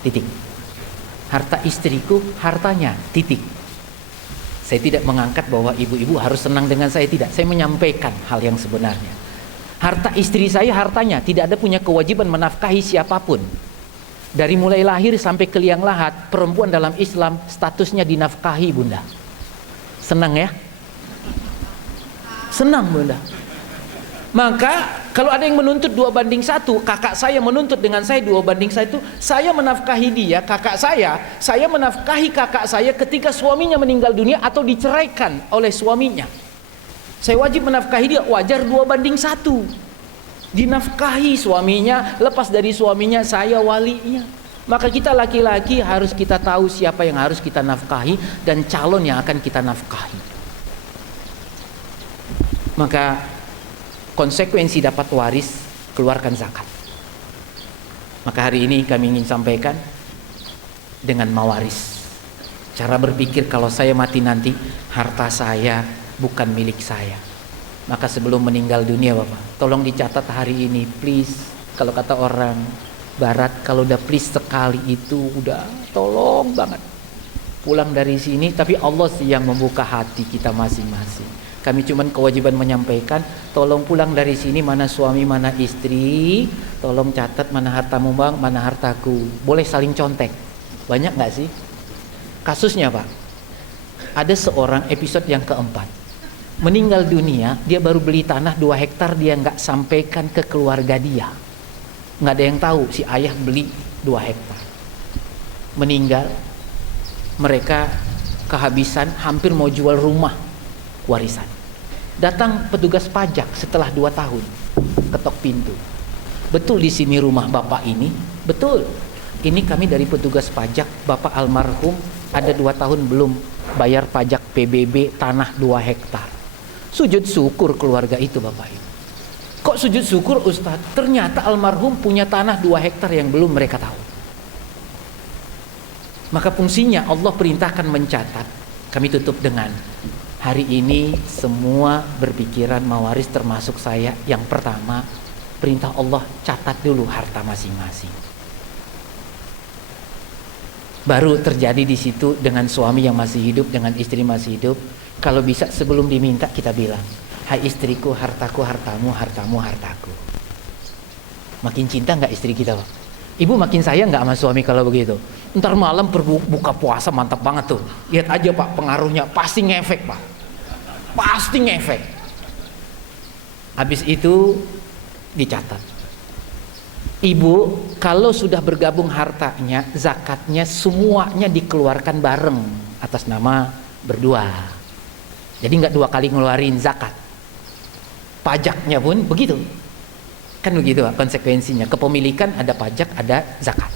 Titik. Harta istriku, hartanya, titik. Saya tidak mengangkat bahwa ibu-ibu harus senang dengan saya, tidak. Saya menyampaikan hal yang sebenarnya. Harta istri saya, hartanya, tidak ada punya kewajiban menafkahi siapapun. Dari mulai lahir sampai ke liang lahat, perempuan dalam Islam statusnya dinafkahi, Bunda. Senang ya? Senang, Bunda. Maka kalau ada yang menuntut 2:1, kakak saya menuntut dengan saya 2:1, saya menafkahi dia, kakak saya menafkahi kakak saya ketika suaminya meninggal dunia atau diceraikan oleh suaminya. Saya wajib menafkahi dia, wajar 2:1. Dinafkahi suaminya, lepas dari suaminya saya walinya. Maka kita laki-laki harus kita tahu siapa yang harus kita nafkahi dan calon yang akan kita nafkahi. Maka konsekuensi dapat waris, keluarkan zakat. Maka hari ini kami ingin sampaikan dengan mawaris. Cara berpikir kalau saya mati nanti, harta saya bukan milik saya. Maka sebelum meninggal dunia Bapak, tolong dicatat hari ini please. Kalau kata orang barat, kalau udah please sekali itu udah tolong banget. Pulang dari sini, tapi Allah sih yang membuka hati kita masing-masing. Kami cuman kewajiban menyampaikan, tolong pulang dari sini mana suami mana istri, tolong catat mana hartamu bang, mana hartaku. Boleh saling contek. Banyak nggak sih? Kasusnya Pak, ada seorang episode yang keempat, meninggal dunia, dia baru beli tanah 2 hektar, dia nggak sampaikan ke keluarga dia. Nggak ada yang tahu si ayah beli 2 hektar. Meninggal, mereka kehabisan, hampir mau jual rumah warisan. Datang petugas pajak setelah 2 tahun, ketok pintu. Betul di sini rumah bapak ini? Betul. Ini kami dari petugas pajak, bapak almarhum ada 2 tahun belum bayar pajak PBB tanah 2 hektar. Sujud syukur keluarga itu bapak ini. Kok sujud syukur Ustadz? Ternyata almarhum punya tanah 2 hektar yang belum mereka tahu. Maka fungsinya Allah perintahkan mencatat. Kami tutup dengan, hari ini semua berpikiran mawaris termasuk saya. Yang pertama, perintah Allah catat dulu harta masing-masing. Baru terjadi di situ dengan suami yang masih hidup, dengan istri masih hidup. Kalau bisa sebelum diminta kita bilang, hai istriku, hartaku, hartamu, hartamu, hartaku. Makin cinta nggak istri kita Pak? Ibu makin sayang nggak sama suami kalau begitu? Ntar malam berbuka puasa mantap banget tuh. Lihat aja Pak pengaruhnya, pasti ngefek Pak. Pasti ngefek. Habis itu dicatat. Ibu kalau sudah bergabung hartanya, zakatnya semuanya dikeluarkan bareng atas nama berdua. Jadi nggak 2 kali ngeluarin zakat. Pajaknya pun begitu. Kan begitu Pak konsekuensinya. Kepemilikan ada pajak, ada zakat.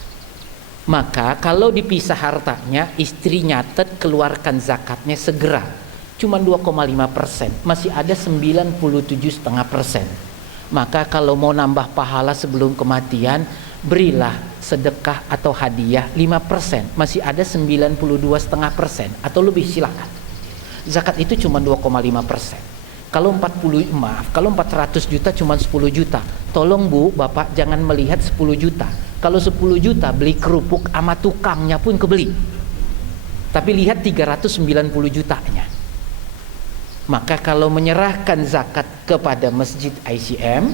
Maka kalau dipisah hartanya, istri nyatet keluarkan zakatnya segera. Cuma 2,5%, masih ada 97,5%. Maka kalau mau nambah pahala sebelum kematian, berilah sedekah atau hadiah 5%, masih ada 92,5% atau lebih, silakan. Zakat itu cuma 2,5%. Kalau 400 juta cuma 10 juta. Tolong Bu, Bapak jangan melihat 10 juta. Kalau 10 juta beli kerupuk sama tukangnya pun kebeli. Tapi lihat 390 jutanya. Maka kalau menyerahkan zakat kepada Masjid ICM,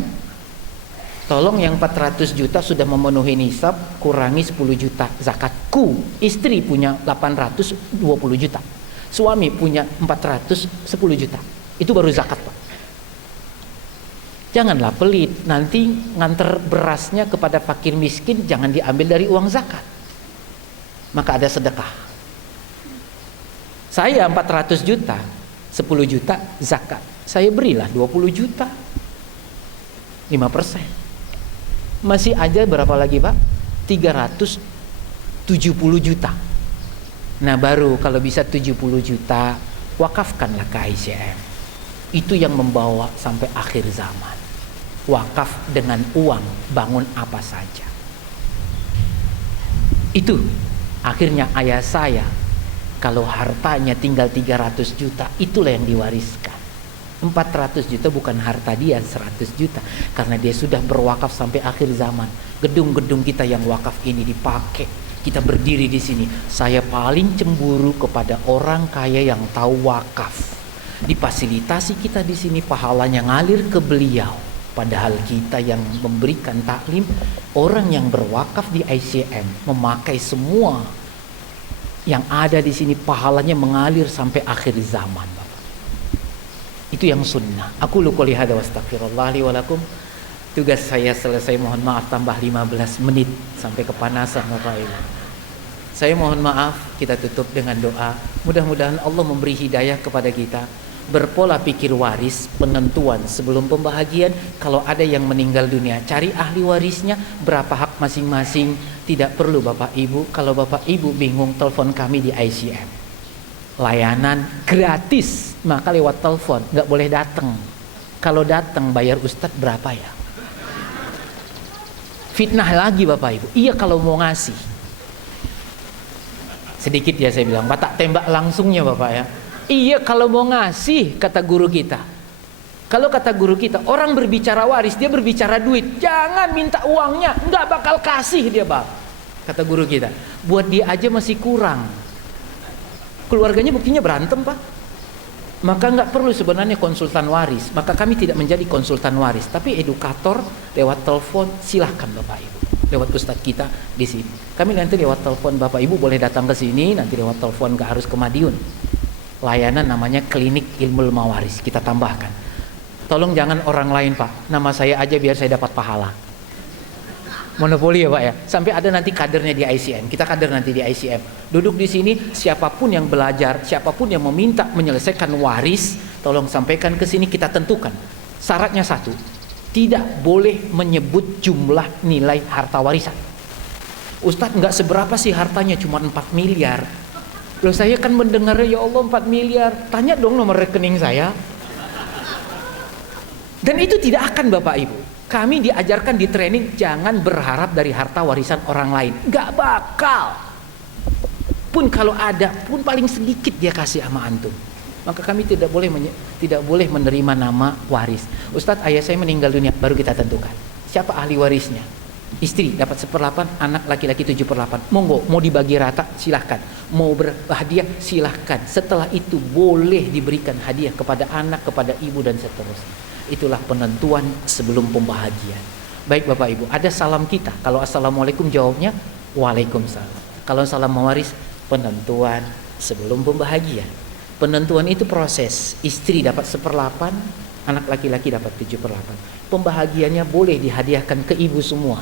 tolong yang 400 juta sudah memenuhi nisab, kurangi 10 juta zakatku. Istri punya 820 juta. Suami punya 410 juta. Itu baru zakat Pak. Janganlah pelit, nanti nganter berasnya kepada fakir miskin jangan diambil dari uang zakat. Maka ada sedekah. Saya 400 juta, 10 juta zakat. Saya berilah 20 juta. 5%. Masih aja berapa lagi Pak? 370 juta. Nah baru kalau bisa 70 juta wakafkanlah ke ICM. Itu yang membawa sampai akhir zaman. Wakaf dengan uang, bangun apa saja. Itu akhirnya ayah saya, kalau hartanya tinggal 300 juta, itulah yang diwariskan. 400 juta bukan harta dia, 100 juta. Karena dia sudah berwakaf sampai akhir zaman. Gedung-gedung kita yang wakaf ini dipakai. Kita berdiri di sini. Saya paling cemburu kepada orang kaya yang tahu wakaf. Difasilitasi kita di sini, pahalanya ngalir ke beliau. Padahal kita yang memberikan taklim, orang yang berwakaf di ICM memakai semua yang ada di sini, pahalanya mengalir sampai akhir zaman Bapak. Itu yang sunnah. Aku qouli hadza wa astaghfirullah li wa lakum. Tugas saya selesai, mohon maaf tambah 15 menit sampai kepanasan Bapak Ibu. Saya mohon maaf, kita tutup dengan doa. Mudah-mudahan Allah memberi hidayah kepada kita. Berpola pikir waris, penentuan sebelum pembahagian. Kalau ada yang meninggal dunia, cari ahli warisnya, berapa hak masing-masing. Tidak perlu Bapak Ibu. Kalau Bapak Ibu bingung, telepon kami di ICM. Layanan gratis, maka lewat telepon, nggak boleh datang. Kalau datang bayar Ustadz berapa ya? Fitnah lagi Bapak Ibu. Iya kalau mau ngasih. Sedikit ya saya bilang, Pak tak tembak langsungnya Bapak ya. Iya kalau mau ngasih, kata guru kita. Kalau kata guru kita, orang berbicara waris, dia berbicara duit. Jangan minta uangnya, nggak bakal kasih dia Bang. Kata guru kita, buat dia aja masih kurang. Keluarganya buktinya berantem Pak. Maka nggak perlu sebenarnya konsultan waris. Maka kami tidak menjadi konsultan waris, tapi edukator lewat telepon. Silahkan Bapak Ibu, lewat ustadz kita di sini. Kami nanti lewat telepon, Bapak Ibu boleh datang ke sini. Nanti lewat telepon, nggak harus ke Madiun. Layanan namanya klinik ilmu mawaris. Kita tambahkan. Tolong jangan orang lain Pak. Nama saya aja biar saya dapat pahala. Monopoli ya Pak ya. Sampai ada nanti kadernya di ICM. Kita kader nanti di ICM. Duduk di sini, siapapun yang belajar, siapapun yang meminta menyelesaikan waris, tolong sampaikan ke sini, kita tentukan. Syaratnya satu, tidak boleh menyebut jumlah nilai harta warisan. Ustadz nggak seberapa sih hartanya, cuma 4 miliar. Loh saya kan mendengarnya ya Allah 4 miliar. Tanya dong nomor rekening saya. Dan itu tidak akan Bapak Ibu. Kami diajarkan di training jangan berharap dari harta warisan orang lain. Gak bakal. Pun kalau ada, pun paling sedikit dia kasih sama antum. Maka kami tidak boleh menerima nama waris. Ustadz ayah saya meninggal dunia, baru kita tentukan. Siapa ahli warisnya? Istri dapat 1/8, anak laki-laki 7/8. Monggo, mau dibagi rata silahkan. Mau berhadiah silahkan. Setelah itu boleh diberikan hadiah kepada anak, kepada ibu dan seterusnya. Itulah penentuan sebelum pembahagian. Baik Bapak Ibu, ada salam kita. Kalau assalamualaikum jawabnya waalaikumsalam. Kalau salam mewaris, penentuan sebelum pembahagian. Penentuan itu proses. Istri dapat 1/8, anak laki-laki dapat 7/8. Pembahagiannya boleh dihadiahkan ke ibu semua.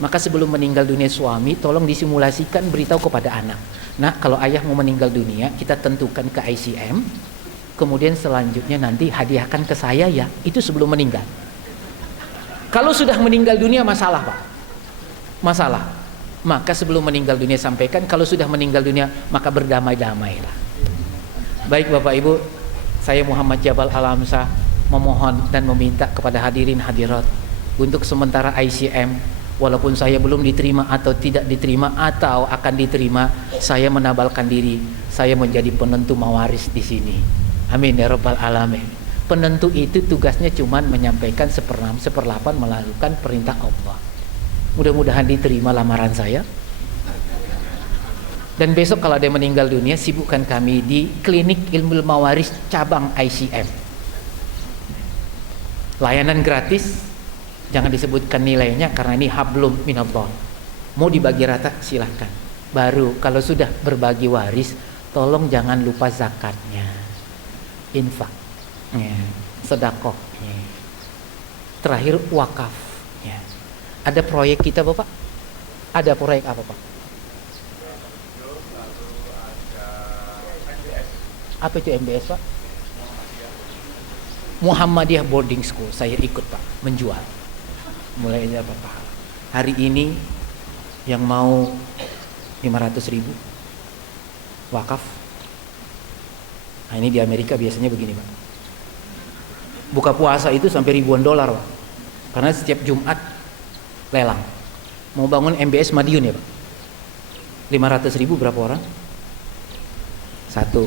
Maka sebelum meninggal dunia suami, tolong disimulasikan, beritahu kepada anak. Nah, kalau ayah mau meninggal dunia, kita tentukan ke ICM. Kemudian selanjutnya nanti hadiahkan ke saya ya, itu sebelum meninggal. Kalau sudah meninggal dunia masalah Pak, masalah. Maka sebelum meninggal dunia sampaikan, kalau sudah meninggal dunia maka berdamai-damailah. Baik Bapak Ibu, saya Muhammad Jabal Alamsa memohon dan meminta kepada hadirin hadirat untuk sementara ICM, walaupun saya belum diterima atau tidak diterima atau akan diterima, saya menabalkan diri, saya menjadi penentu mawaris di sini. Amin ya rabbal alamin. Penentu itu tugasnya cuma menyampaikan 1/8 melakukan perintah Allah. Mudah-mudahan diterima lamaran saya. Dan besok kalau ada yang meninggal dunia, sibukkan kami di klinik ilmu mawaris cabang ICM. Layanan gratis, jangan disebutkan nilainya karena ini hablum minallah. Mau dibagi rata silahkan. Baru kalau sudah berbagi waris, tolong jangan lupa zakatnya. Infak, sedekah, terakhir wakaf. Ada proyek kita Bapak? Ada proyek apa Pak? Apa itu MBS Pak? Muhammadiyah Boarding School. Saya ikut Pak, menjual. Mulai aja Pak. Hari ini yang mau 500.000 wakaf. Nah ini di Amerika biasanya begini Pak. Buka puasa itu sampai ribuan dolar Pak. Karena setiap Jumat lelang. Mau bangun MBS Madiun ya Pak. 500.000 berapa orang? 1,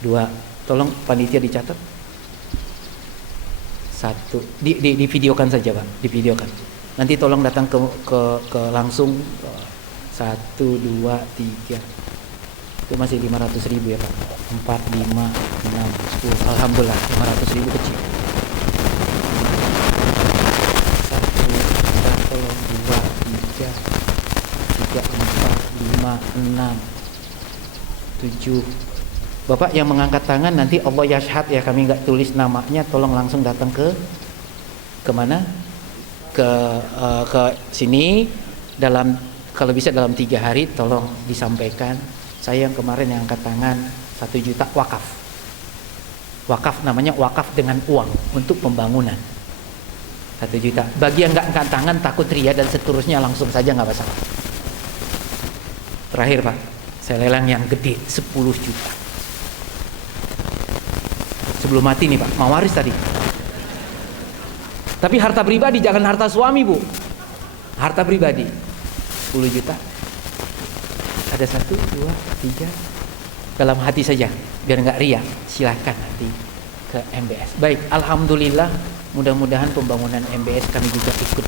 2. Tolong panitia dicatat. 1. Di videokan saja Pak. Di videokan. Nanti tolong datang ke langsung 1, 2, 3. Itu masih 500.000 ya Pak. 4, 5, 6, 10. Alhamdulillah 500.000 kecil. 1, 2, 3, 4, 5, 6, 7. Bapak yang mengangkat tangan nanti Allah yashhad ya, kami nggak tulis namanya, tolong langsung datang ke mana? Ke sini dalam, kalau bisa dalam 3 hari tolong disampaikan. Saya yang kemarin yang angkat tangan 1 juta wakaf. Wakaf namanya wakaf dengan uang untuk pembangunan. 1 juta. Bagi yang nggak angkat tangan takut ria dan seterusnya langsung saja nggak masalah. Terakhir Pak, saya lelang yang gede 10 juta. Sebelum mati nih Pak, mau waris tadi. Tapi harta pribadi, jangan harta suami Bu. Harta pribadi 10 juta. Ada 1, 2, 3 dalam hati saja biar nggak ria. Silahkan nanti ke MBS. Baik, alhamdulillah, mudah-mudahan pembangunan MBS kami juga ikut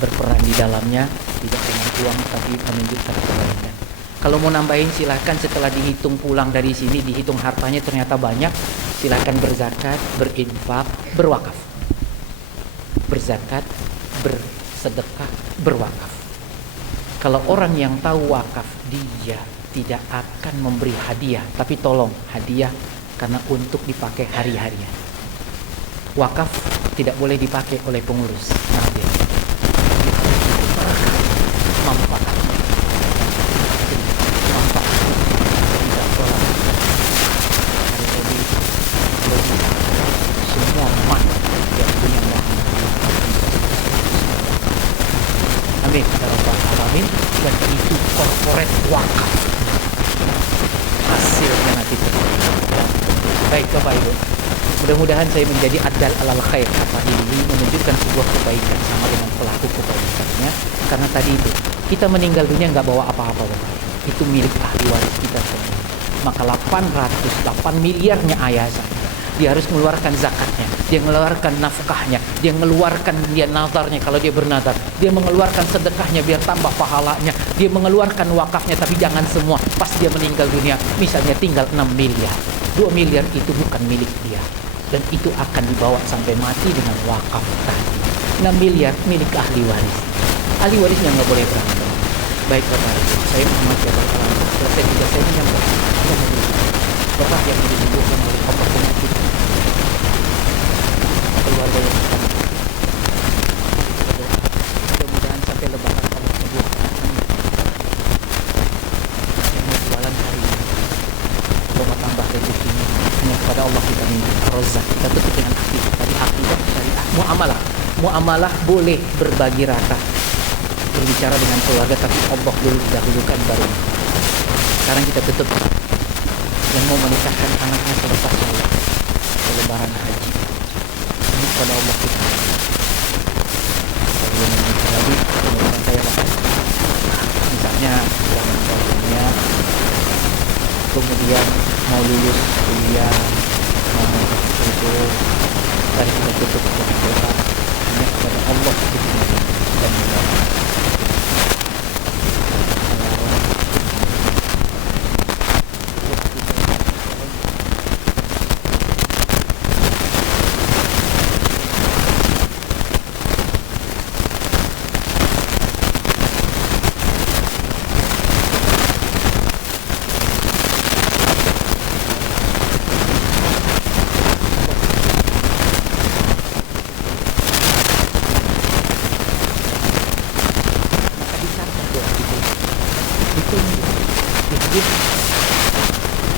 berperan di dalamnya, tidak dengan uang tapi menunjukkan kebaikan. Kalau mau nambahin silahkan, setelah dihitung pulang dari sini, dihitung hartanya ternyata banyak, silahkan berzakat, berinfak, berwakaf. Berzakat, bersedekah, berwakaf. Kalau orang yang tahu wakaf, dia tidak akan memberi hadiah, tapi tolong hadiah karena untuk dipakai hari-harian. Wakaf tidak boleh dipakai oleh pengurus. Maaf ya. Manfaat. Tidak sholat. Hari lebih semua mat yang punya wahana. Amin. Ya Rabbal Alamin. Dan itu corporate wakaf. Hasilnya nanti terlihat. Baik Bapak Ibu, mudah-mudahan saya menjadi adal alal khair. Apa ini menunjukkan sebuah kebaikan sama dengan pelaku kebaikannya. Karena tadi itu kita meninggal dunia nggak bawa apa-apa Bapak. Itu milik ahli waris kita semua. Maka 8 miliarnya ayah saya, dia harus mengeluarkan zakatnya, dia mengeluarkan nafkahnya, dia mengeluarkan dia nazarnya kalau dia bernazar, dia mengeluarkan sedekahnya biar tambah pahalanya, dia mengeluarkan wakafnya. Tapi jangan semua pas dia meninggal dunia misalnya tinggal 6 miliar, 2 miliar itu bukan milik dia, dan itu akan dibawa sampai mati dengan wakaf tadi. 6 miliar milik ahli waris. Ahli warisnya nggak boleh berantem. Baik Bapak Ibu, saya Muhammad Jabal Alam. Selesai juga saya menyampaikan Bapak yang disembuhkan oleh Allah penyakit, keluarga yang kita mudah-mudahan sampai lebaran Allah sembuhkan. Yang mau jualan hari ini, Allah tambah rezekinya. Hanya kepada Allah kita minta rozak. Kita tutup dengan akidah. Tadi akidah syariah, muamalah boleh berbagi rata, berbicara dengan keluarga, tapi Allah dulu dahulukan baru. Sekarang kita tutup. Yang mau menikahkan anaknya selepas sholat lebaran haji, ini kepada Allah kita. Sebelum menikah lagi, menurut saya Bapak, misalnya orang tuanya kemudian mau lulus kuliah, mau itu, tadi kita tutup dengan doa. Hanya kepada Allah kita dan mendoakan.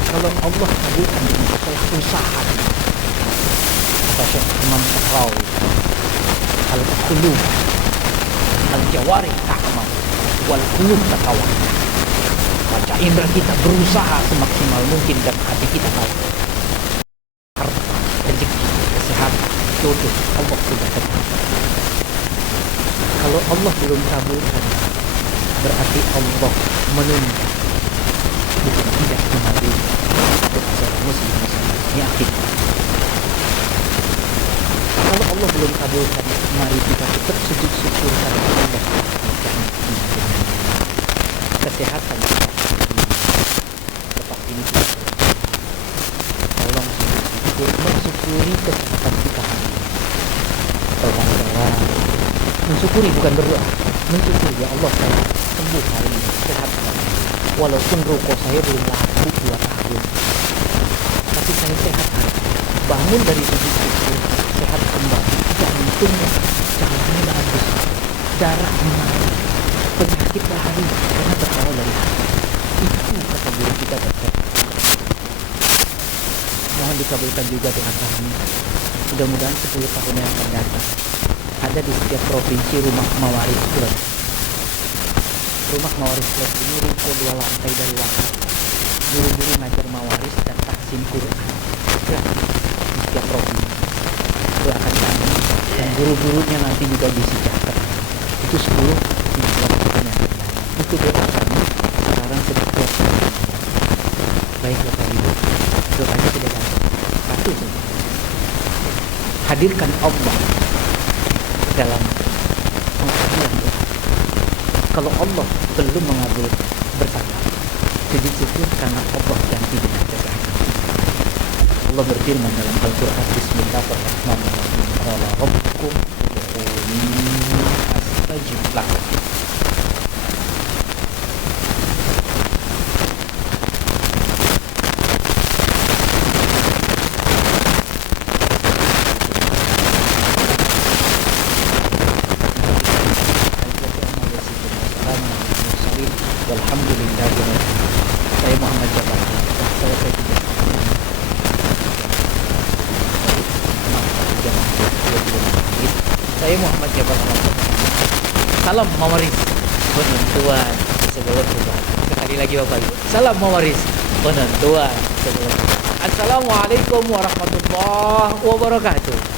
Kalau Allah kabulkan dengan usaha, kata Syekh Imam Syahrawi, al-qulub al-jawarih ta'mal wal qulub tatawal. Baca indra kita berusaha semaksimal mungkin dan hati kita tahu. Harta, rezeki, kesehatan, jodoh Allah sudah tetap. Kalau Allah belum kabulkan, berarti Allah menunda, bukan tidak mengabulkan. Muslim ini akidah. Kalau Allah belum kabulkan, mari kita tetap sujud syukur karena Allah kesehatan tetap ini kita tolong syukur, mensyukuri kesehatan kita hari ini. Tolong mensyukuri, bukan berdoa, mensyukuri. Ya Allah, saya sembuh hari ini, sehat hari ini. Walaupun rokok saya belum laku 2 tahun, tapi saya sehat hari. Bangun dari sujud syukur, sehat kembali, jantungnya jalannya bagus, darah mengalir, penyakit lari karena berawal dari hati. Itu kata guru kita dokter. Mohon dikabulkan juga doa kami. Mudah-mudahan 10 tahun yang akan datang ada di setiap provinsi rumah mawaris klub. Rumah mawaris klub ini ruko 2 lantai dari wakaf. Guru-guru ngajar mawaris dan tahsin Quran gratis di setiap provinsi. Doakan kami dan guru-gurunya nanti juga disejahterakan. Itu 10 di setiap penyakit. Itu doa kami sekarang sudah kuat. Baik Bapak Ibu, doanya tidak banyak, satu saja. Hadirkan Allah dalam pengabdian doa. Kalau Allah belum mengabulkan, bersabar. Sujud syukur karena Allah ganti dengan kebaikan. Allah berfirman dalam Al-Quran, Bismillahirrahmanirrahim, qala rabbukum ud'uni astajib lakum. Walhamdulillah. Saya Muhammad Jabal. Saya tidak. Saya Muhammad Jabal. Salam mawaris penentuan sebelum Tuhan. Sekali lagi Bapak Ibu. Salam mawaris penentuan sebelum. Assalamualaikum warahmatullahi wabarakatuh.